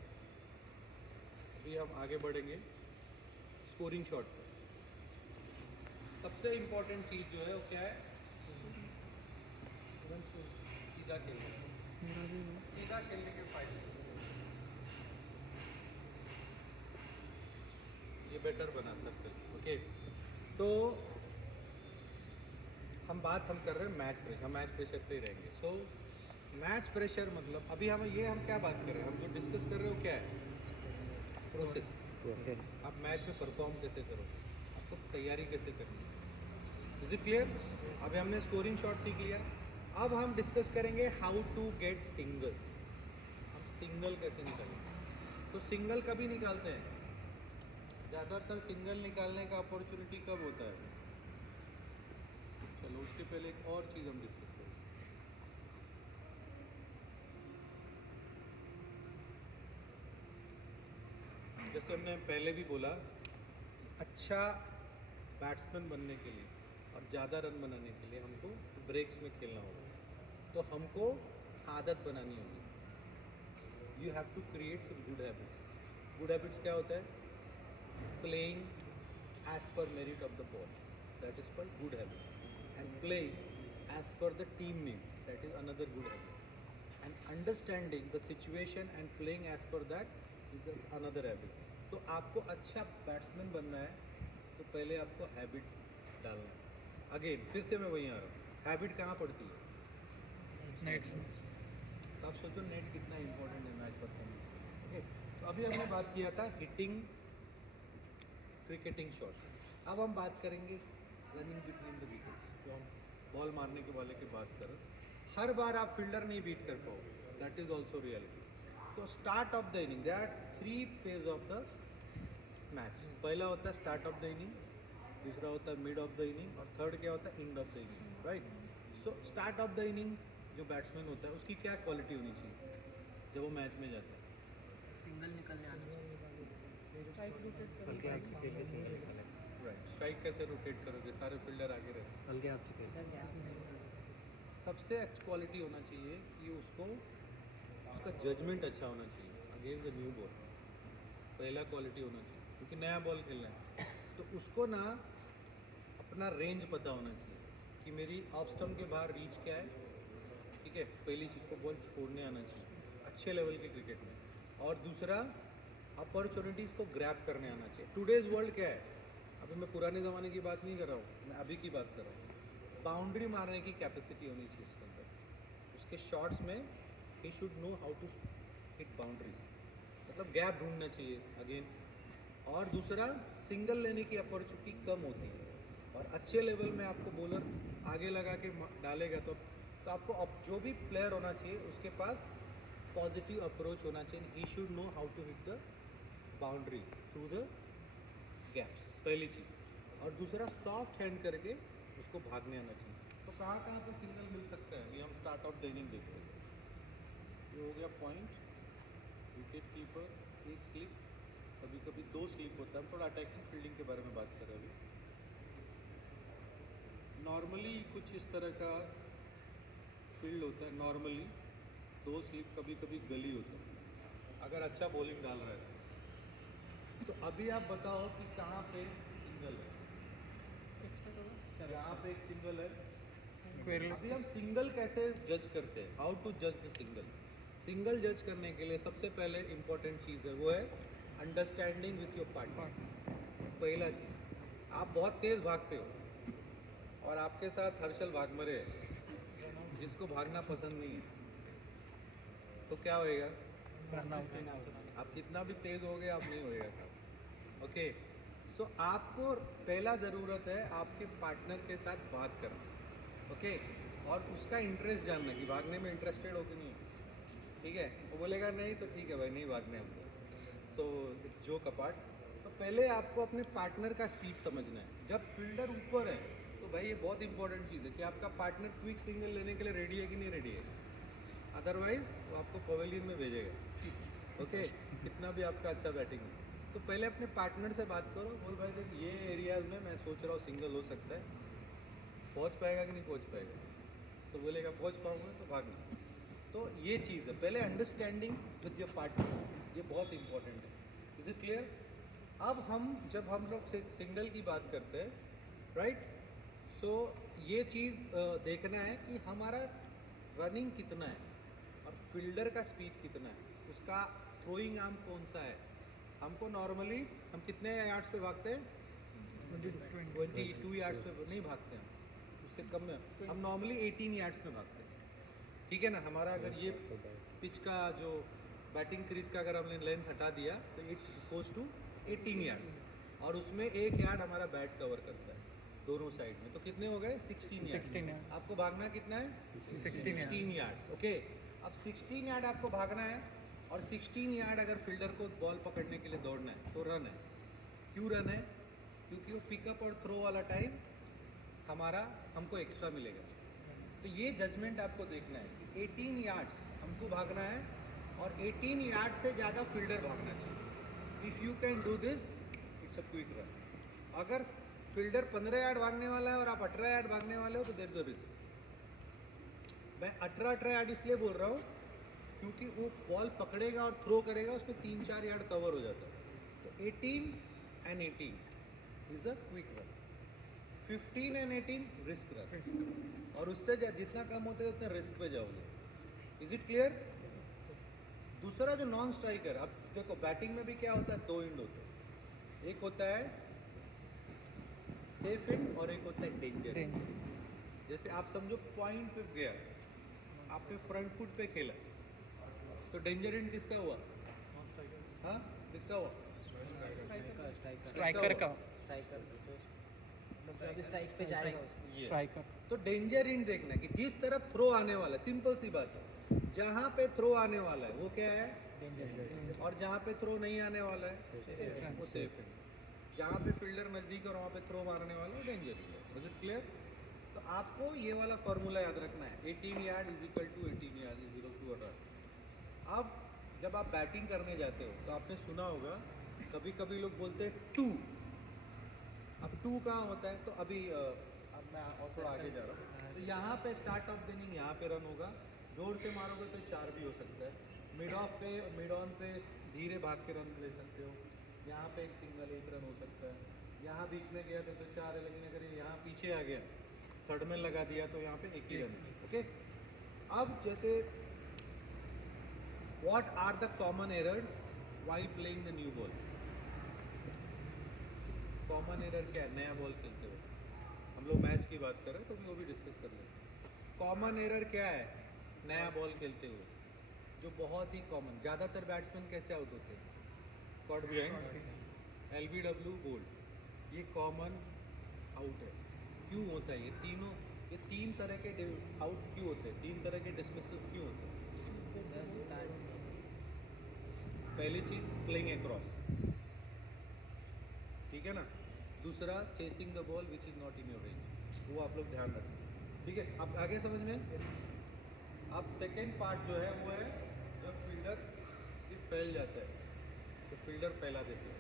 अभी हम आगे बढ़ेंगे स्कोरिंग शॉट पर। सबसे इम्पोर्टेंट चीज़ जो है वो क्या है? सीधा खेलना है। सीधा खेलने के फायदे ये बेटर बना सकते हैं। ओके, तो हम कर रहे हैं मैच प्रेशर, हम मैच प्रेशर पे ही रहेंगे। सो मैच प्रेशर मतलब अभी हम क्या बात कर रहे हैं, हम जो डिस्कस कर रहे हो क्या है, प्रोसेस। आप मैच में परफॉर्म कैसे करोगे, आपको तैयारी कैसे करनी है। Is it clear? अभी हमने स्कोरिंग शॉट सीख लिया, अब हम डिस्कस करेंगे हाउ टू गेट सिंगल्स। हम सिंगल कैसे निकालेंगे, तो सिंगल कभी निकालते हैं, ज़्यादातर सिंगल निकालने का अपॉर्चुनिटी कब होता है। चलो उसके पहले एक और चीज़ हम डिस्कस करेंगे। जैसे हमने पहले भी बोला, अच्छा बैट्समैन बनने के लिए और ज़्यादा रन बनाने के लिए हमको ब्रेक्स में खेलना होगा, तो हमको आदत बनानी होगी। You have to create some good habits. Good habits क्या होता है, playing as per merit of the ball, that is called good habit, and playing as per the team need, that is another good habit, and understanding the situation and playing as per that is another habit. तो आपको अच्छा batsman बनना है तो पहले आपको habit डालना है। अगेन फिर से मैं वहीं आ रहा हूँ, हैबिट कहाँ पड़ती है, नेट। तो आप सोचो नेट कितना इंपॉर्टेंट है मैच परफॉर्मेंस के लिए। ओके, तो अभी हमने बात किया था हिटिंग, क्रिकेटिंग शॉट। अब हम बात करेंगे रनिंग बिटवीन द विकेट्स। जो हम बॉल मारने के वाले की बात करें, हर बार आप फील्डर नहीं बीट कर पाओगे, दैट इज ऑल्सो रियलिटी। तो start of the inning, there are 3 phase of the match. पहला होता है स्टार्ट ऑफ द इनिंग, दूसरा होता है मिड ऑफ द इनिंग, और थर्ड क्या होता है, end of the inning, right. So start of the inning जो बैट्समैन होता है उसकी क्या क्वालिटी होनी चाहिए जब वो मैच में जाता है, सिंगल निकलने आना चाहिए। हल्के हाथ से खेल के सिंगल निकाले, राइट। स्ट्राइक कैसे रोटेट करोगे, सारे फील्डर आगे रहते हैं। हल्के हाथ से खेल। सबसे अच्छी क्वालिटी होना चाहिए कि उसका जजमेंट अच्छा होना चाहिए अगेंस्ट द न्यू बॉल। पहला क्वालिटी होना चाहिए, क्योंकि नया बॉल खेलना है तो उसको ना अपना रेंज पता होना चाहिए कि मेरी ऑफ स्टम्प के बाहर रीच क्या है, ठीक है। पहली चीज़ को बॉल छोड़ने आना चाहिए अच्छे लेवल के क्रिकेट में, और दूसरा अपॉर्चुनिटीज़ को ग्रैब करने आना चाहिए। टुडेज़ वर्ल्ड क्या है, अभी मैं पुराने ज़माने की बात नहीं कर रहा हूँ, मैं अभी की बात कर रहा हूँ। बाउंड्री मारने की कैपेसिटी होनी चाहिए उसके अंदर, उसके शॉट्स में he should know how to hit boundaries, मतलब गैप ढूंढना चाहिए अगेन। और दूसरा, सिंगल लेने की अपॉर्चुनिटी कम होती है, और अच्छे लेवल में आपको बॉलर आगे लगा के डालेगा तो आपको जो भी प्लेयर होना चाहिए उसके पास पॉजिटिव अप्रोच होना चाहिए। He should know how to hit the boundary through the gaps, पहली चीज़। और दूसरा, सॉफ्ट हैंड करके उसको भागने आना चाहिए। तो कहाँ पर सिंगल मिल सकता है, ये हम स्टार्ट ऑफ द इनिंग देखते हैं। ये हो गया पॉइंट, विकेट कीपर, एक स्लिप, कभी कभी 2 स्लिप होता है। हम थोड़ा अटैकिंग फील्डिंग के बारे में बात कर रहे हैं अभी। नॉर्मली कुछ इस तरह का फील्ड होता है, नॉर्मली 2 स्लिप, कभी कभी गली होता है अगर अच्छा बॉलिंग डाल रहा है। तो अभी आप बताओ कि कहाँ पे सिंगल है, यहाँ पे एक सिंगल है। अभी हम सिंगल कैसे जज करते हैं, हाउ टू जज द सिंगल। सिंगल जज करने के लिए सबसे पहले इंपॉर्टेंट चीज़ है वो है अंडरस्टैंडिंग विथ योर पार्टनर। पहला चीज़, आप बहुत तेज़ भागते हो और आपके साथ हर्षल भागमरे है जिसको भागना पसंद नहीं है, तो क्या होएगा, आप कितना भी तेज़ होगे आप नहीं होएगा काम। ओके, सो आपको पहला ज़रूरत है आपके पार्टनर के साथ बात करना, ओके, और उसका इंटरेस्ट जानना कि भागने में इंटरेस्टेड हो कि नहीं, ठीक है। वो बोलेगा नहीं तो ठीक है भाई, नहीं भागने हमको, सो इट्स जोक अपार्ट। तो पहले आपको अपने पार्टनर का स्पीड समझना है। जब फील्डर ऊपर है तो भाई ये बहुत इंपॉर्टेंट चीज़ है कि आपका पार्टनर क्विक सिंगल लेने के लिए रेडी है कि नहीं रेडी है, अदरवाइज वो आपको पवेलियन में भेजेगा, ओके, कितना भी आपका अच्छा बैटिंग है। तो पहले अपने पार्टनर से बात करो, बोल भाई देख ये एरियाज में मैं सोच रहा हूँ सिंगल हो सकता है, पहुँच पाएगा कि नहीं पहुँच पाएगा, तो बोलेगा पहुँच पाऊँगा तो भागना। तो ये चीज़ है, पहले अंडरस्टैंडिंग विद योर पार्टनर, ये बहुत इंपॉर्टेंट है। Is it clear? अब जब हम लोग सिंगल की बात करते हैं, राइट, सो ये चीज़ देखना है कि हमारा रनिंग कितना है और फील्डर का स्पीड कितना है, उसका थ्रोइंग आर्म कौन सा है। हमको नॉर्मली हम कितने यार्ड्स पे भागते हैं, 22 यार्ड्स पे नहीं भागते हम, उससे कम में हम नॉर्मली 18 यार्ड्स पे भागते हैं, ठीक है ना। हमारा अगर ये पिच का जो बैटिंग क्रीज का अगर हमने लेंथ हटा दिया तो इट गोज टू 18 यार्ड्स, और उसमें 1 यार्ड हमारा बैट कवर करता है दोनों साइड में, तो कितने हो गए 16 यार्ड। आपको भागना कितना है 16 यार्ड्स, ओके। अब 16 यार्ड आपको भागना है और 16 यार्ड अगर फील्डर को बॉल पकड़ने के लिए दौड़ना है तो रन है। क्यों रन है, क्योंकि वो पिकअप और थ्रो वाला टाइम हमारा हमको एक्स्ट्रा मिलेगा। तो ये जजमेंट आपको देखना है कि 18 यार्ड्स हमको भागना है और 18 यार्ड से ज़्यादा फील्डर भागना चाहिए। If you can do this it's a quick run. अगर फील्डर 15 यार्ड भागने वाला है और आप 18 यार्ड भागने वाले हो तो देयर इज अ रिस्क। मैं 18 यार्ड इसलिए बोल रहा हूँ क्योंकि वो बॉल पकड़ेगा और थ्रो करेगा, उसमें 3-4 यार्ड कवर हो जाता है। तो 18 and 18 is a quick run, 15 and 18 risk run, और उससे जितना कम होते हैं उतना रिस्क पे जाओगे। Is it clear. दूसरा जो नॉन स्ट्राइकर, अब देखो बैटिंग में भी क्या होता है, 2 एंड होते हैं, एक होता है सेफ एंड और एक होता है डेंजर एंड। जैसे आप समझो पॉइंट पे गया, आपने फ्रंट फुट पे खेला तो डेंजर एंड किसका हुआ, हाँ किसका हुआ, स्ट्राइकर का, स्ट्राइकर जो अभी स्ट्राइक पे जाएगा उसको। स्ट्राइकर। तो डेंजर एंड देखना कि जिस तरफ थ्रो आने वाला है, सिंपल सी बात है, जहाँ पे थ्रो आने वाला है वो क्या है डेंजर। और जहाँ पे थ्रो नहीं आने वाला है वो सेफ है। जहाँ पे फील्डर नज़दीक और वहाँ पे थ्रो मारने वाला है डेंजर है। Is it clear. तो आपको ये वाला फॉर्मूला याद रखना है, 18 yard is equal to 18 yard is equal to run. अब जब आप बैटिंग करने जाते हो तो आपने सुना होगा कभी कभी लोग बोलते हैं 2। अब 2 कहाँ होता है, तो अभी अब मैं और थोड़ा आगे जा रहा हूँ। तो यहाँ पे स्टार्ट ऑफ द इनिंग यहाँ पे रन होगा, जोर से मारोगे तो 4 भी हो सकता है, मिड ऑफ पे मिड ऑन पे धीरे भाग के रन ले सकते हो, यहाँ पे एक सिंगल 1 रन हो सकता है, यहाँ बीच में गया तो 4 है, लेकिन अगर यहाँ पीछे आ गया थर्ड में लगा दिया तो यहाँ पे 1 ही रन। ओके। अब जैसे what are the common errors while playing the new ball. Common error क्या है नया बॉल खेलते हुए, हम लोग मैच की बात कर रहे हैं तो वो भी डिस्कस कर लेंगे। कॉमन एरर क्या है नया बॉल खेलते हुए, जो बहुत ही कॉमन, ज़्यादातर बैट्समैन कैसे आउट होते हैं, कॉट बिहाइंड, LBW बोल्ड, ये कॉमन आउट है। क्यों होता है ये 3 तरह के आउट क्यों होते हैं, 3 तरह के डिसमिसल्स क्यों होते हैं। पहली चीज़ प्लेइंग अक्रॉस, ठीक है ना। दूसरा chasing the ball which is not in your range, वो आप लोग ध्यान रखें, ठीक है। अब आगे समझ में। अब सेकेंड पार्ट जो है वो है जब फील्डर फैल जाता है तो फील्डर फैला देते हैं।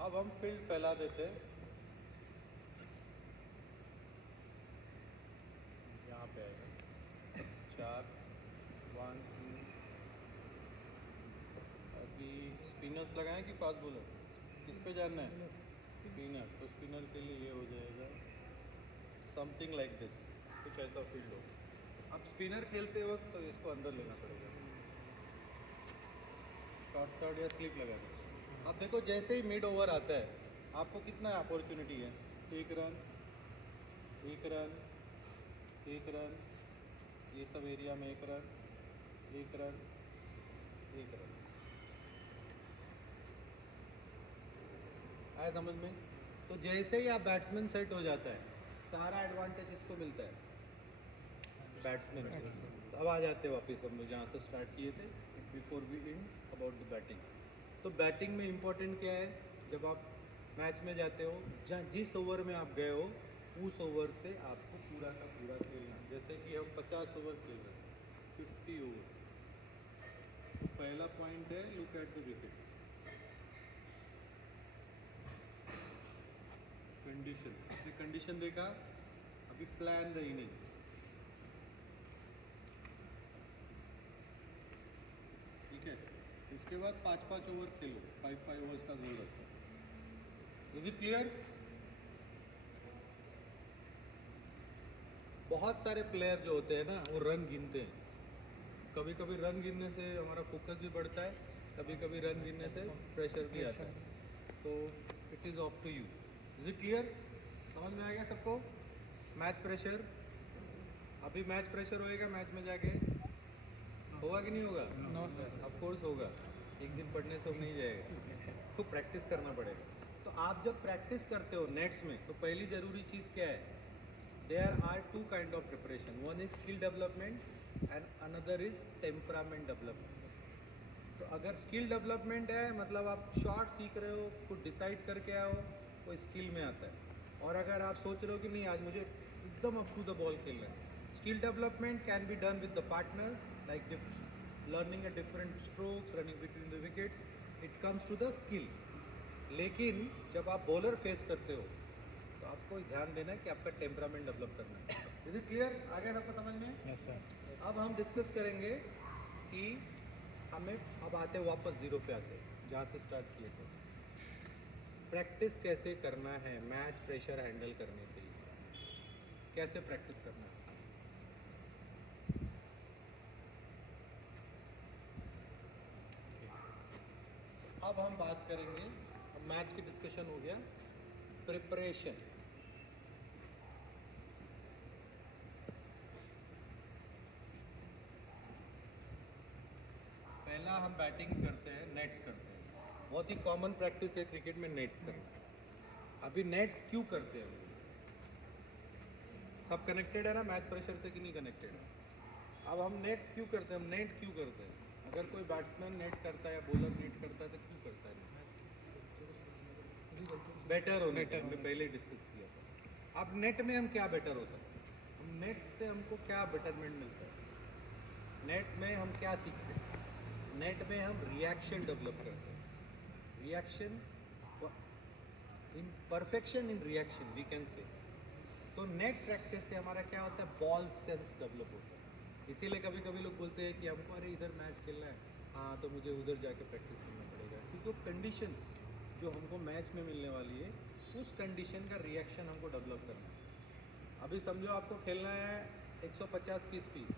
अब हम फील्ड फैला देते हैं, यहाँ पे आएगा 4 1 2। अभी स्पिनर्स लगाएं कि फास्ट बॉलर, किस पे जानना है, स्पिनर। तो स्पिनर के लिए ये हो जाएगा समथिंग लाइक दिस, कुछ ऐसा फील्ड हो। अब स्पिनर खेलते वक्त तो इसको अंदर लेना पड़ेगा, शॉर्टकट या स्लिप लगाना। अब देखो जैसे ही मिड ओवर आता है आपको कितना अपॉर्चुनिटी है, 1 रन 1 रन 1 रन, ये सब एरिया में 1 रन 1 रन 1 रन आया समझ में। तो जैसे ही आप बैट्समैन सेट हो जाता है सारा एडवांटेज इसको मिलता है बैट्समैन से। तो अब आ जाते हैं वापस हम लोग जहाँ से स्टार्ट किए थे before we end about the batting. तो बैटिंग में इम्पोर्टेंट क्या है, जब आप मैच में जाते हो जहाँ जिस ओवर में आप गए हो उस ओवर से आपको पूरा का पूरा खेलना। जैसे कि हम 50 ओवर खेल रहे हैं, 50 ओवर। पहला पॉइंट है look at the wicket, condition, आपने कंडीशन देखा, अभी प्लान द इनिंग। ठीक है, इसके बाद 5-5 ओवर खेलो, 5-5 ओवर्स का गोल रखो। Is it clear? बहुत सारे प्लेयर जो होते हैं ना, वो रन गिनते हैं। कभी कभी रन गिनने से हमारा फोकस भी बढ़ता है, कभी कभी रन गिनने से प्रेशर भी आता है। तो it is off to you. Is it clear? समझ में आ गया सबको? मैच प्रेशर, अभी मैच प्रेशर होएगा मैच में जाके, होगा कि नहीं होगा? No sir. ऑफ कोर्स होगा, एक दिन पढ़ने से नहीं जाएगा, खूब प्रैक्टिस करना पड़ेगा। तो आप जब प्रैक्टिस करते हो नेट्स में, तो पहली ज़रूरी चीज़ क्या है? There are 2 kind of preparation, one is skill development and another is temperament development. तो अगर स्किल डेवलपमेंट है, मतलब आप शॉर्ट सीख रहे हो, कुछ डिसाइड करके आओ, वो स्किल में आता है। और अगर आप सोच रहे हो कि नहीं आज मुझे एकदम अप टू द बॉल खेलना है, skill development can be done with the partner, like learning a different strokes, running between the wickets, it comes to the skill. लेकिन जब आप बॉलर फेस करते हो, तो आपको ध्यान देना है कि आपका टेम्परामेंट डेवलप करना है। Is it clear? आ गया सबको समझ में? Yes sir. अब हम डिस्कस करेंगे कि हमें अब आते वापस जीरो पे आते, जहाँ से स्टार्ट किए थे। प्रैक्टिस कैसे करना है मैच प्रेशर हैंडल करने के लिए, कैसे प्रैक्टिस करना है? अब हम बात करेंगे, अब मैच की डिस्कशन हो गया, प्रिपरेशन। पहला हम बैटिंग करते हैं, नेट्स करते हैं। बहुत ही कॉमन प्रैक्टिस है क्रिकेट में नेट्स करना। अभी नेट्स क्यों करते हैं? सब कनेक्टेड है ना मैच प्रेशर से कि नहीं कनेक्टेड है? अब हम नेट्स क्यों करते हैं, हम नेट क्यों करते हैं? अगर कोई बैट्समैन नेट करता है या बॉलर नेट करता है तो क्यों करता है? बेटर होने के लिए, हमने पहले ही डिस्कस किया था। अब नेट में हम क्या बेटर हो सकते हैं? हम नेट से हमको क्या बेटरमेंट मिलता है? नेट में हम क्या सीखते हैं? नेट में हम रिएक्शन डेवलप करते हैं। Reaction in perfection in reaction we can say. तो नेट प्रैक्टिस से हमारा क्या होता है? बॉल सेंस डेवलप होता है। इसीलिए कभी कभी लोग बोलते हैं कि हमको अरे इधर मैच खेलना है, हाँ तो मुझे उधर जाके प्रैक्टिस करना पड़ेगा, क्योंकि वो कंडीशंस जो हमको मैच में मिलने वाली है, उस कंडीशन का रिएक्शन हमको डेवलप करना है। अभी समझो आपको खेलना है 150 की स्पीड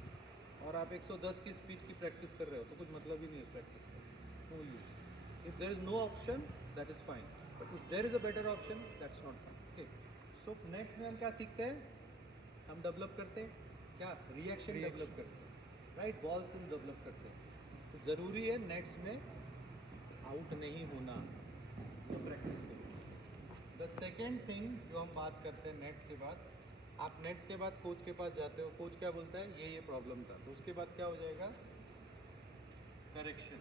और आप 110 की स्पीड की प्रैक्टिस कर रहे हो, तो कुछ मतलब ही नहीं है उस प्रैक्टिस का, no use. If there is no option that is fine, but if there is a better option that's not fine. Okay, so next में हम क्या सीखते हैं? हम डेवलप करते हैं क्या? रिएक्शन डेवलप करते हैं, राइट? बॉल सेंस डेवलप करते हैं। तो ज़रूरी है नेट्स में आउट नहीं होना, तो प्रैक्टिस करो। द सेकेंड थिंग जो हम बात करते हैं नेट्स के बाद, आप नेट्स के बाद कोच के पास जाते हो, कोच क्या बोलता है? ये प्रॉब्लम था, तो उसके बाद क्या हो जाएगा? करेक्शन।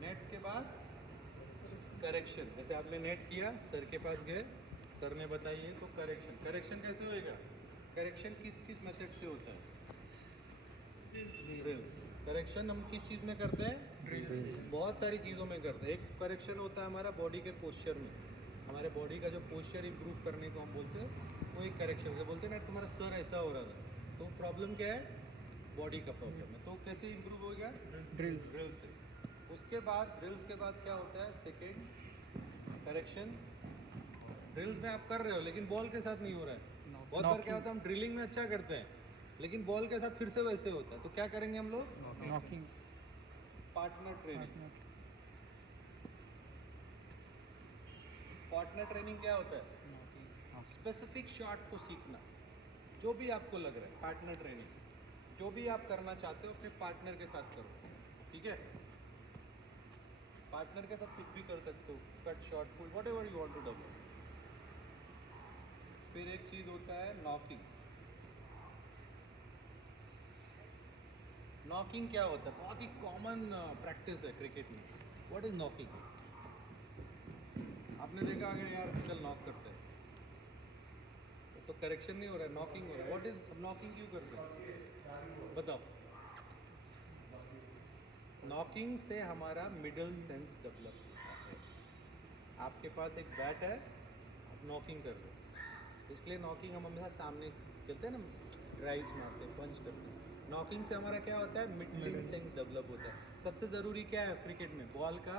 नेट्स के बाद करेक्शन। जैसे आपने नेट किया, सर के पास गए, सर ने बताइए, तो करेक्शन। करेक्शन कैसे होएगा? करेक्शन किस किस मेथड से होता है? ड्रिल्स। करेक्शन हम किस चीज़ में करते हैं? बहुत सारी चीज़ों में करते हैं। एक करेक्शन होता है हमारा बॉडी के पोस्चर में, हमारे बॉडी का जो पोस्चर इंप्रूव करने को हम बोलते हैं, वो एक करेक्शन से बोलते हैं ना, तुम्हारा सर ऐसा हो रहा था, तो प्रॉब्लम क्या है? बॉडी का प्रॉब्लम है, तो कैसे इंप्रूव हो गया? ड्रिल से। उसके बाद ड्रिल्स के बाद क्या होता है? Second correction. ड्रिल्स में आप कर रहे हो लेकिन बॉल के साथ नहीं हो रहा है। बहुत बार क्या होता है, हम ड्रिलिंग में अच्छा करते हैं लेकिन बॉल के साथ फिर से वैसे होता है, तो क्या करेंगे हम लोग? Knocking. Partner training. Partner training क्या होता है? स्पेसिफिक शॉट को सीखना, जो भी आपको लग रहा है। पार्टनर ट्रेनिंग, जो भी आप करना चाहते हो अपने पार्टनर के साथ करो, ठीक है? पार्टनर के साथ कुछ भी कर सकते हो, cut shot pull, whatever you want to develop. फिर एक चीज़ होता है नॉकिंग। नॉकिंग क्या होता है? बहुत ही कॉमन प्रैक्टिस है क्रिकेट में। What is knocking? आपने देखा अगर यार चल नॉक करते हैं तो करेक्शन नहीं हो रहा है, नॉकिंग हो रहा है। What is knocking? क्यों करते हैं बताओ? नॉकिंग से हमारा मिडल सेंस डेवलप होता है। आपके पास एक बैट है, आप नॉकिंग कर रहे हो, इसलिए नॉकिंग हम हमेशा सामने खेलते हैं ना, ड्राइव्स मारते हैं, पंच करते हैं। नॉकिंग से हमारा क्या होता है, मिडलिंग सेंस डेवलप होता है। सबसे ज़रूरी क्या है क्रिकेट में, बॉल का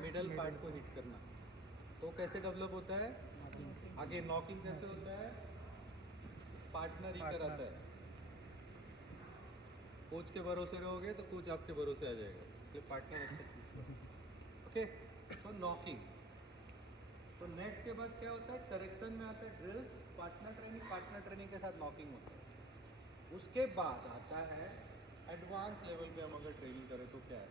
मिडल पार्ट को हिट करना। तो कैसे डेवलप होता है, आगे नॉकिंग कैसे होता है, पार्टनर ही कराता है। कोच के भरोसे रहोगे तो कोच आपके भरोसे आ जाएगा, इसलिए पार्टनर अच्छा चूज करो। ओके, तो नॉकिंग। तो नेक्स्ट के बाद क्या होता है, करेक्शन में आता है ड्रिल्स, पार्टनर ट्रेनिंग के साथ नॉकिंग होता है। उसके बाद आता है एडवांस लेवल पे हम अगर ट्रेनिंग करें तो क्या है,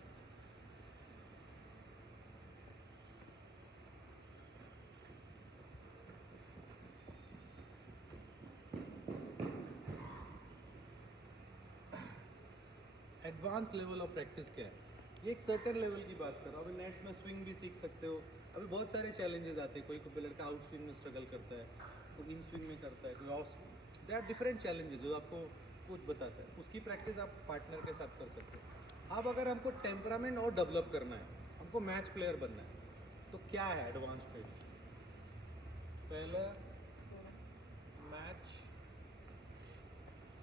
एडवांस लेवल ऑफ प्रैक्टिस क्या है, ये एक सर्टेन लेवल की बात कर रहा हूँ। अभी नेट्स में स्विंग भी सीख सकते हो। अभी बहुत सारे चैलेंजेस आते हैं, कोई लड़का आउट स्विंग में स्ट्रगल करता है, कोई इन स्विंग में करता है, कोई off, they are different challenges जो आपको कोच बताता है, उसकी प्रैक्टिस आप पार्टनर के साथ कर सकते हो। अब अगर हमको टेम्परामेंट और डेवलप करना है, हमको मैच प्लेयर बनना है, तो क्या है एडवांस ट्रेनिंग। पहला match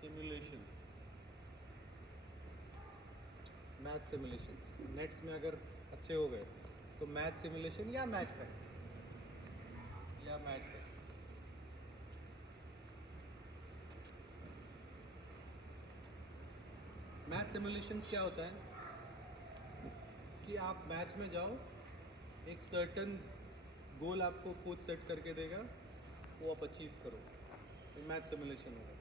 simulation, match simulation nets में अगर अच्छे हो गए तो मैच सिमुलेशन या मैच प्रैक्टिस, या मैच प्रैक्टिस। मैच सिमुलेशंस क्या होता है कि आप मैच में जाओ, एक सर्टन गोल आपको कोच सेट करके देगा, वो आप अचीव करो, तो मैच सिमुलेशन होगा।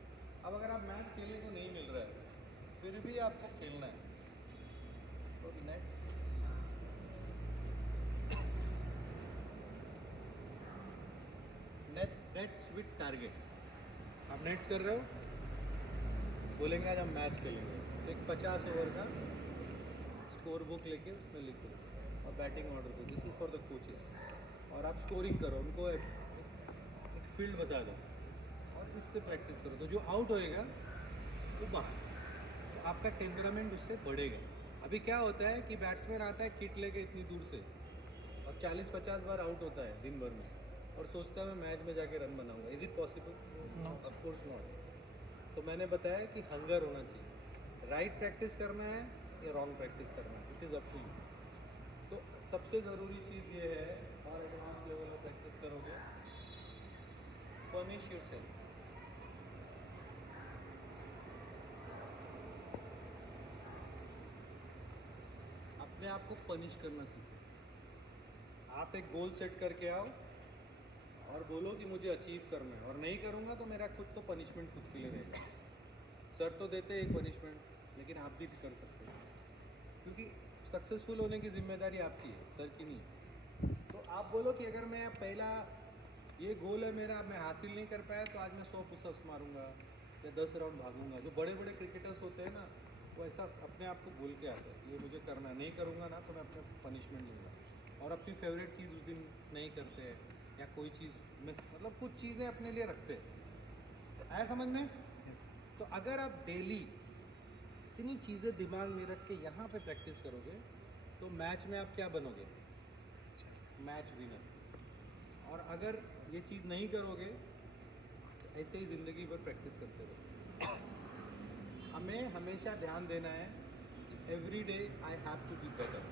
अब अगर आप मैच खेलने को नहीं मिल रहा है फिर भी आपको खेलना है, तो नेट्स नेट्स विथ टारगेट। आप नेट्स कर रहे हो, बोलेंगे आज हम मैच खेलेंगे, तो एक 50 ओवर का स्कोर बुक लेके उसमें लिखो और बैटिंग ऑर्डर दो, this is for the coaches, और आप स्कोरिंग करो, उनको एक फील्ड बता दो और इससे प्रैक्टिस करो। तो जो आउट होएगा वो बाहर, तो आपका टेम्परामेंट उससे बढ़ेगा। अभी क्या होता है कि बैट्समैन आता है किट लेके इतनी दूर से और 40-50 बार आउट होता है दिन भर में, और सोचता है मैं मैच में जाके रन बनाऊंगा। Is it possible? Of course not. तो मैंने बताया कि हंगर होना चाहिए, राइट प्रैक्टिस करना है या रॉन्ग प्रैक्टिस करना है, it is up to you. तो सबसे ज़रूरी चीज़ ये है, और एडवांस लेवल में प्रैक्टिस करोगे, पनिश योरसेल्फ। अपने आप को पनिश करना सीखो। आप एक गोल सेट करके आओ और बोलो कि मुझे अचीव करना है, और नहीं करूँगा तो मेरा खुद तो पनिशमेंट खुद के लिए रहेगा। सर तो देते हैं एक पनिशमेंट, लेकिन आप भी कर सकते हो, क्योंकि सक्सेसफुल होने की जिम्मेदारी आपकी है, सर की नहीं। तो आप बोलो कि अगर मैं पहला ये गोल है मेरा, मैं हासिल नहीं कर पाया तो आज मैं 100 पुशअप्स मारूंगा या 10 राउंड भागूंगा। जो बड़े बड़े क्रिकेटर्स होते हैं ना, वो ऐसा अपने आप को बोल के आते हैं, ये मुझे करना, नहीं करूँगा ना तो मैं अपने पनिशमेंट लूँगा। और अपनी फेवरेट चीज़ उस दिन नहीं करते हैं, या कोई चीज़ मिस, मतलब कुछ चीज़ें अपने लिए रखते हैं। आया समझ में? तो अगर आप डेली इतनी चीज़ें दिमाग में रख के यहाँ पे प्रैक्टिस करोगे तो मैच में आप क्या बनोगे, मैच विनर। और अगर ये चीज़ नहीं करोगे तो ऐसे ही ज़िंदगी भर प्रैक्टिस करते रहो। हमें हमेशा ध्यान देना है कि every day I have to be better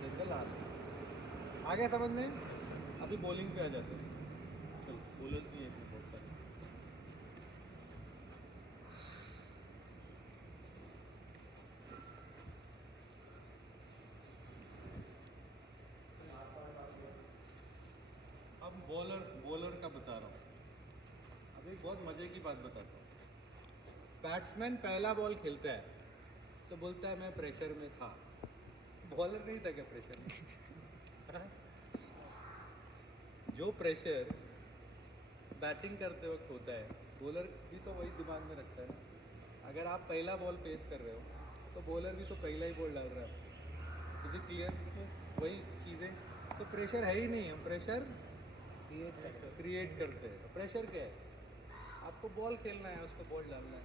than the last. आ गया समझ में? अभी बॉलिंग पे आ जाते हैं। चलो, बॉलर्स भी हैं बहुत सारे। अब बॉलर का बता रहा हूँ। अभी बहुत मज़े की बात बताता हूँ। बैट्समैन पहला बॉल खेलता है तो बोलता है मैं प्रेशर में था। बॉलर नहीं था क्या प्रेशर में? जो प्रेशर बैटिंग करते वक्त होता है, बॉलर भी तो वही दिमाग में रखता है ना। अगर आप पहला बॉल फेस कर रहे हो तो बॉलर भी तो पहला ही बॉल डाल रहा है। Is it clear? वही चीज़ें, तो प्रेशर है ही नहीं, हम प्रेशर क्रिएट करते हैं। तो प्रेशर क्या है? आपको बॉल खेलना है, उसको बॉल डालना है।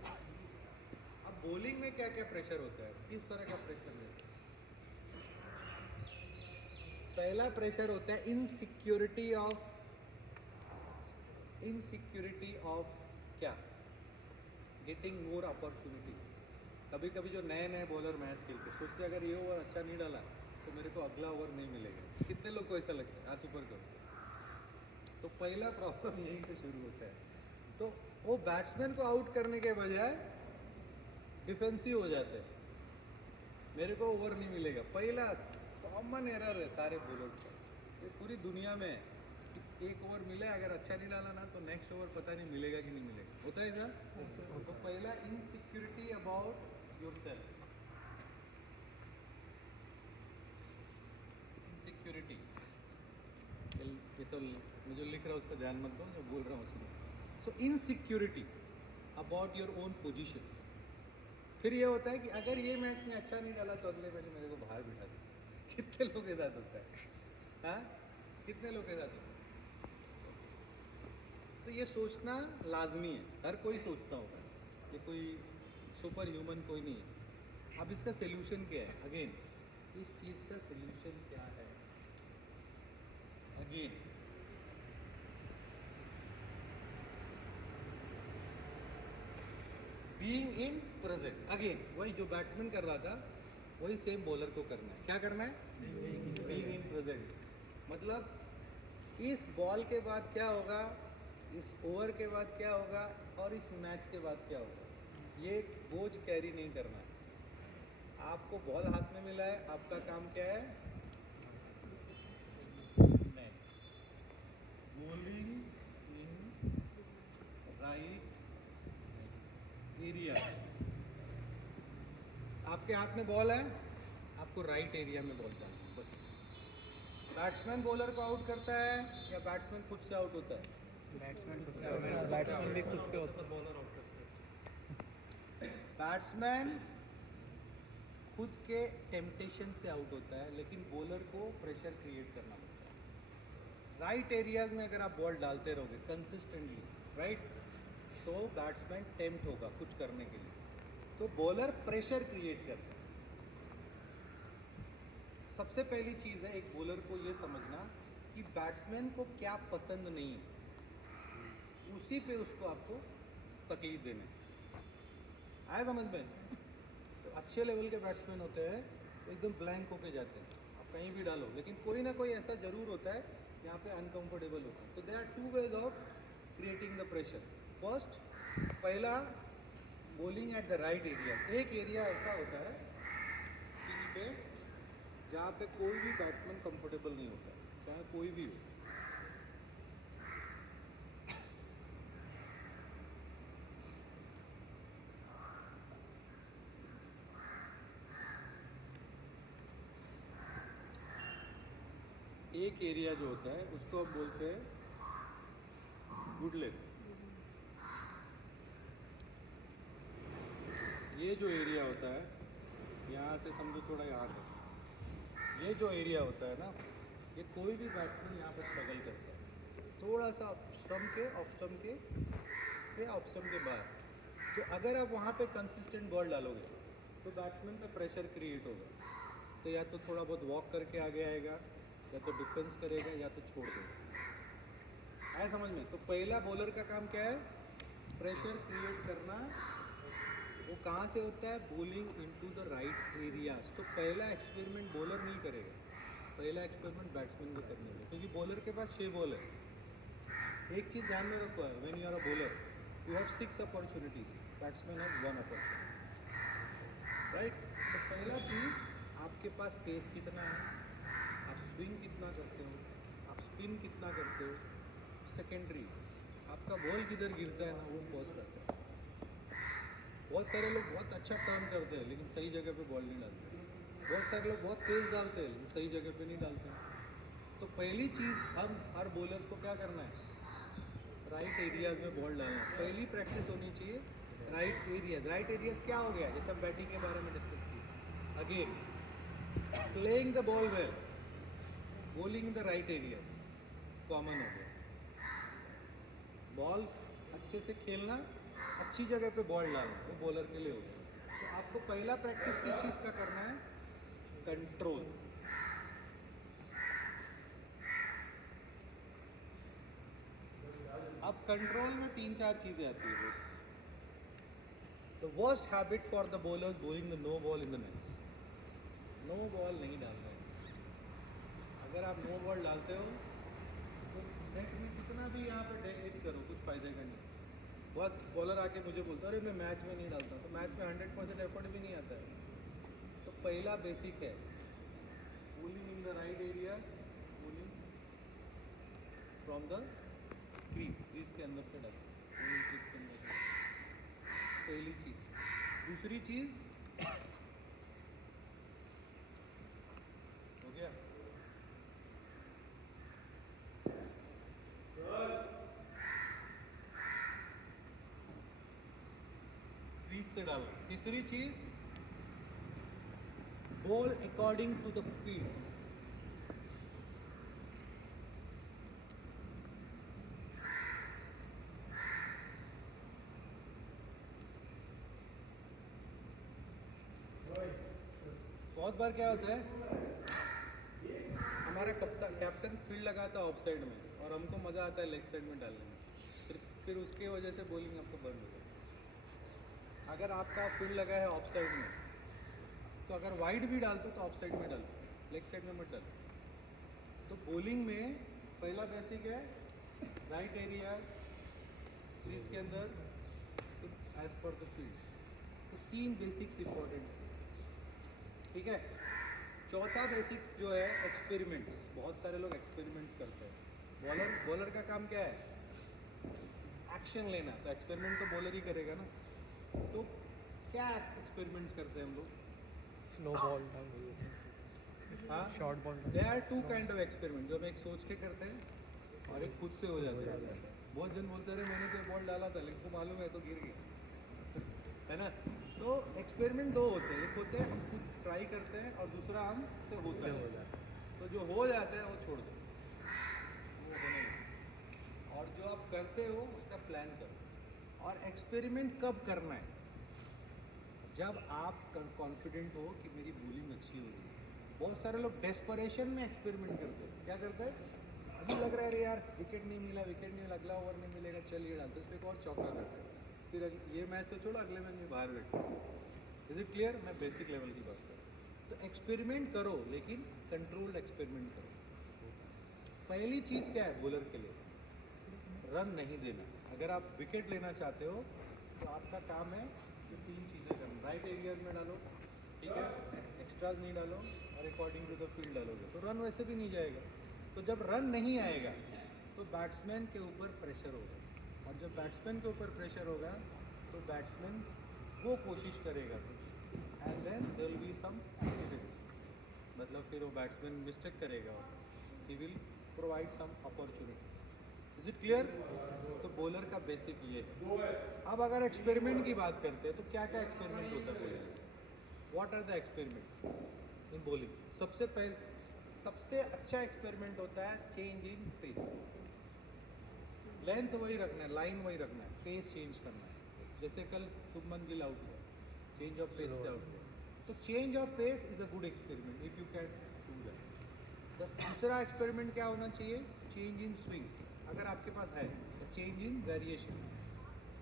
अब बॉलिंग में क्या क्या प्रेशर होता है, किस तरह का प्रेशर है? पहला प्रेशर होता है इनसिक्योरिटी ऑफ क्या, गेटिंग मोर अपॉर्चुनिटीज। कभी कभी जो नए नए बॉलर मैच खेलते सोचते अगर ये ओवर अच्छा नहीं डाला तो मेरे को अगला ओवर नहीं मिलेगा। कितने लोग को ऐसा लगता है, हाथ ऊपर करो। तो पहला प्रॉब्लम यहीं से शुरू होता है। तो वो बैट्समैन को आउट करने के बजाय डिफेंसिव हो जाते हैं, मेरे को ओवर नहीं मिलेगा। पहला कॉमन एरर है सारे बॉलर्स का, ये पूरी दुनिया में है कि एक ओवर मिले, अगर अच्छा नहीं डाला ना तो नेक्स्ट ओवर पता नहीं मिलेगा कि नहीं मिलेगा। होता है सर? तो पहला इनसिक्योरिटी अबाउट योरसेल्फ, इनसिक्योरिटी। मैं जो लिख रहा हूँ उसका ध्यान मत दो, जो बोल रहा हूँ उसमें। So insecurity about your own positions. फिर ये होता है कि अगर ये मैच में अच्छा नहीं डाला तो अगले मैच मेरे को बाहर बिठा दो। कितने लोग के साथ होता है? हाँ, कितने लोग के साथ होता है? तो ये सोचना लाजमी है, हर कोई सोचता होगा, ये कोई सुपर ह्यूमन कोई नहीं है। अब इसका सोल्यूशन क्या है? अगेन इस चीज़ का सोल्यूशन क्या है? Again being in present. Again वही जो बैट्समैन कर रहा था वही सेम बॉलर को करना है। क्या करना है? Being in present. मतलब इस बॉल के बाद क्या होगा, इस ओवर के बाद क्या होगा और इस मैच के बाद क्या होगा, ये बोझ कैरी नहीं करना है। आपको बॉल हाथ में मिला है, आपका काम क्या है? Bowling in right area. आपके हाथ में बॉल है, आपको राइट एरिया में बॉल डालना है बस। बैट्समैन बॉलर को आउट करता है या बैट्समैन खुद से आउट होता है? बैट्समैन भी खुद से होता है, बॉलर आउट करता है। बैट्समैन खुद के टेम्पटेशन से आउट होता है, लेकिन बॉलर को प्रेशर क्रिएट करना पड़ता है। राइट एरियाज में अगर आप बॉल डालते रहोगे कंसिस्टेंटली, राइट, तो बैट्समैन टेम्प्ट होगा कुछ करने के लिए, तो बॉलर प्रेशर क्रिएट करता है। सबसे पहली चीज़ है एक बॉलर को ये समझना कि बैट्समैन को क्या पसंद नहीं है, उसी पे उसको आपको तकलीफ देना है। आया समझ में? तो अच्छे लेवल के बैट्समैन होते हैं तो एकदम ब्लैंक होके जाते हैं, आप कहीं भी डालो, लेकिन कोई ना कोई ऐसा जरूर होता है यहाँ पे अनकंफर्टेबल होता है। तो there are two ways of creating the pressure. First, पहला bowling at the right area. एक एरिया ऐसा होता है पिच पे जहाँ पे कोई भी बैट्समैन कंफर्टेबल नहीं होता, चाहे कोई भी हो। एक एरिया जो होता है उसको हम बोलते हैं गुड लेग। ये जो एरिया होता है, यहाँ से समझो थोड़ा यहाँ से, ये जो एरिया होता है ना, ये कोई भी बैट्समैन यहाँ पर स्ट्रगल करता है। थोड़ा सा स्टंप के ऑफ स्टंप के फिर ऑफ स्टंप के बाद, तो अगर आप वहाँ पे कंसिस्टेंट बॉल डालोगे तो बैट्समैन पे प्रेशर क्रिएट होगा। तो या तो थोड़ा बहुत वॉक करके आगे आएगा, या तो डिफेंस करेगा, या तो छोड़ देगा। आया समझ में? तो पहला बॉलर का काम क्या है? प्रेशर क्रिएट करना। वो कहाँ से होता है? Bowling into the right areas. तो पहला एक्सपेरिमेंट बॉलर नहीं करेगा, पहला एक्सपेरिमेंट बैट्समैन को करने में, क्योंकि बॉलर के पास 6 बॉल है। एक चीज़ ध्यान में रखो है, when you are a bowler you have 6 opportunities, batsman have 1 opportunity, right. तो पहला चीज़, आपके पास पेस कितना है, आप स्विंग कितना करते हो, आप स्पिन कितना करते हो। सेकेंडरी, आपका बॉल किधर गिरता है ना, वो फर्स्ट करता है। बहुत सारे लोग बहुत अच्छा टर्न करते हैं लेकिन सही जगह पे बॉल नहीं डालते। बहुत सारे लोग बहुत तेज़ डालते हैं लेकिन सही जगह पे नहीं डालते। तो पहली चीज़, हम हर बॉलर को क्या करना है? राइट एरियाज में बॉल डालना। पहली प्रैक्टिस होनी चाहिए राइट एरियाज। राइट एरियाज क्या हो गया? जैसे हम बैटिंग के बारे में डिस्कस किए। Again, playing the ball well, bowling in the right areas common हो गया। बॉल अच्छे से खेलना, अच्छी जगह पे बॉल डालना, वो बॉलर के लिए होता है। तो आपको पहला प्रैक्टिस किस चीज़ का करना है? कंट्रोल। अब कंट्रोल में 3-4 चीज़ें आती है। The worst habit for the bowler bowling the no ball in the nets. No ball नहीं डालना है। अगर आप नो बॉल डालते हो तो नेट में कितना भी यहाँ पे हिट करो कुछ फ़ायदे का नहीं। बहुत बॉलर आके मुझे बोलता है अरे मैं मैच में नहीं डालता, तो मैच में 100% एफर्ट भी नहीं आता है। तो पहला बेसिक है bowling in the right area, bowling from the crease के अंदर से डाल, क्रीज के अंदर से। पहली चीज़। दूसरी चीज़ हो गया, क्रीज से डालो। तीसरी चीज़ ball according to the field. बहुत बार क्या होता है, हमारा कैप्टन फील्ड लगाता है ऑफ साइड में और हमको मज़ा आता है लेग साइड में डालने में, फिर उसके वजह से बॉलिंग आपको बंद हो जाए। अगर आपका फील्ड लगा है ऑफ साइड में तो अगर वाइड भी डालते हो तो ऑफ साइड में डालो, लेग साइड में मत डालो। तो बॉलिंग में पहला बेसिक है राइट एरिया क्रीज के अंदर एज पर द फील्ड। तो 3 बेसिक्स इंपॉर्टेंट है, ठीक है। चौथा बेसिक्स जो है एक्सपेरिमेंट्स। बहुत सारे लोग एक्सपेरिमेंट्स करते हैं। बॉलर का काम क्या है, एक्शन लेना। तो एक्सपेरिमेंट तो बॉलर ही करेगा ना। तो क्या एक्सपेरिमेंट्स करते हैं हम लोग, स्लो बॉल हाँ short ball. There are 2 kind of experiment, जो हम एक सोच के करते हैं और एक खुद से हो जाता है। बहुत जन बोलते रहे मैंने तो बॉल डाला था लेकिन को मालूम है तो गिर गया है ना। तो एक्सपेरिमेंट 2 होते हैं, एक होते हैं हम खुद ट्राई करते हैं और दूसरा हम से होता है। तो जो हो जाता है वो छोड़ दो, वो होने दो। और जो आप करते हो उसका प्लान करो। और एक्सपेरिमेंट कब करना है, जब आप कॉन्फिडेंट हो कि मेरी बॉलिंग अच्छी हो रही है। बहुत सारे लोग डेस्परेशन में एक्सपेरिमेंट करते हैं। क्या करते हैं, अभी लग रहा है अरे यार विकेट नहीं मिला, अगला ओवर नहीं मिलेगा, चल ये डालते, इस पर एक और चौका करते हैं, फिर ये मैच तो छोड़ो अगले मैच में बाहर बैठो। Is it clear? मैं बेसिक लेवल की बात कर रहा हूँ। तो एक्सपेरिमेंट करो लेकिन कंट्रोल्ड एक्सपेरिमेंट करो। पहली चीज़ क्या है बॉलर के लिए, रन नहीं देना। अगर आप विकेट लेना चाहते हो तो आपका काम है ये 3 चीज़ें करना। राइट एरिया में डालो, ठीक है, एक्स्ट्राज नहीं डालो और अकॉर्डिंग टू द फील्ड डालोगे तो रन वैसे भी नहीं जाएगा। तो जब रन नहीं आएगा तो बैट्समैन के ऊपर प्रेशर होगा, और जब बैट्समैन के ऊपर प्रेशर होगा तो बैट्समैन वो कोशिश करेगा कुछ, and then there will be some accidents. मतलब फिर वो बैट्समैन मिस्टेक करेगा, he will provide some opportunities. Is it clear? तो बॉलर का बेसिक ये है। अब अगर एक्सपेरिमेंट की बात करते हैं तो क्या क्या एक्सपेरिमेंट होता है bowling? What are the experiments in bowling? सबसे अच्छा एक्सपेरिमेंट होता है चेंज इन पेस। लेंथ वही रखना है, लाइन वही रखना है, पेस चेंज करना है। जैसे कल शुभमन गिल आउट हुआ, चेंज ऑफ पेस से आउट हुआ। तो change of pace is a good experiment if you can do that. दूसरा एक्सपेरिमेंट क्या होना चाहिए, चेंज इन स्विंग। अगर आपके पास है तो चेंज इन वेरिएशन,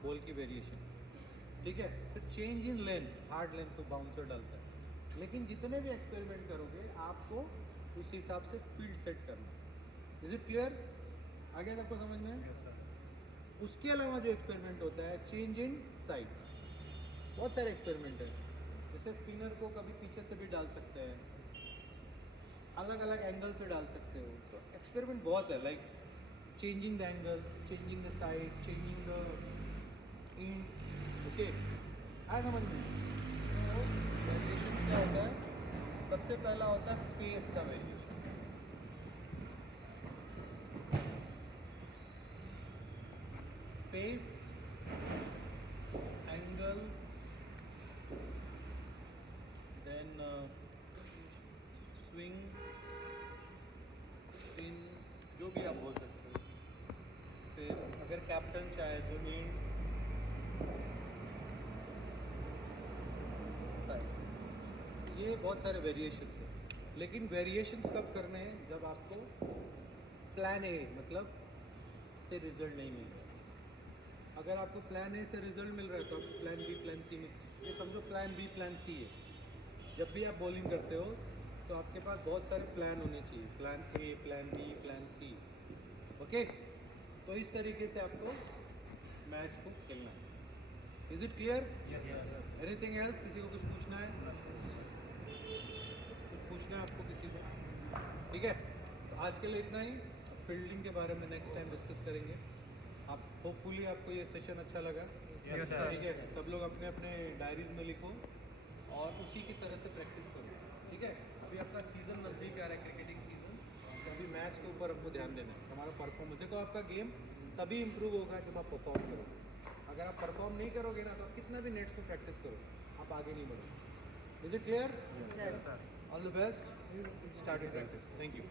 बॉल की वेरिएशन, ठीक है। फिर change in length, hard length को बाउंसर डालता है। लेकिन जितने भी एक्सपेरिमेंट करोगे आपको उस हिसाब से फील्ड सेट करना। Is it clear? आगे सबको समझ में? उसके अलावा जो एक्सपेरिमेंट होता है चेंज इन साइड्स। बहुत सारे एक्सपेरिमेंट हैं। जैसे स्पिनर को कभी पीछे से भी डाल सकते हैं, अलग अलग एंगल से डाल सकते हो। तो एक्सपेरिमेंट बहुत है, like changing the angle, changing the side, changing the in. Okay, आया समझ में? तो वेरिएशन क्या होता है? सबसे पहला होता है पेस का variation. Pace, angle, then swing, spin, जो भी आप बोल सकते हो। फिर अगर कैप्टन चाहे तो इन, ये बहुत सारे वेरिएशंस हैं। लेकिन वेरिएशंस कब करने हैं? जब आपको प्लान ए मतलब से रिजल्ट नहीं मिल रहा। अगर आपको प्लान ए से रिजल्ट मिल रहा है तो आपको प्लान बी प्लान सी में, ये समझो प्लान बी प्लान सी है। जब भी आप बॉलिंग करते हो तो आपके पास बहुत सारे प्लान होने चाहिए, plan A, plan B, plan C. Okay, तो इस तरीके से आपको मैच को खेलना है। Is it clear? Anything else? किसी को कुछ पूछना है? कुछ पूछना है आपको किसी को? ठीक है, तो आज के लिए इतना ही। फील्डिंग के बारे में नेक्स्ट टाइम डिस्कस करेंगे। आप होपफुली आपको ये सेशन अच्छा लगा। ठीक है, सब लोग अपने अपने डायरीज में लिखो और उसी की तरह से प्रैक्टिस करो। ठीक है, अभी आपका सीज़न नज़दीक आ रहा है, क्रिकेटिंग सीज़न, तो अभी मैच के ऊपर हमको ध्यान देना है। हमारा परफॉर्मेंस देखो, आपका गेम तभी इम्प्रूव होगा जब आप परफॉर्म करोगे। अगर आप परफॉर्म नहीं करोगे ना, तो आप कितना भी नेट्स पे प्रैक्टिस करो, आप आगे नहीं बढ़ोगे। Is it clear? Sir. All the best, start practice. Thank you.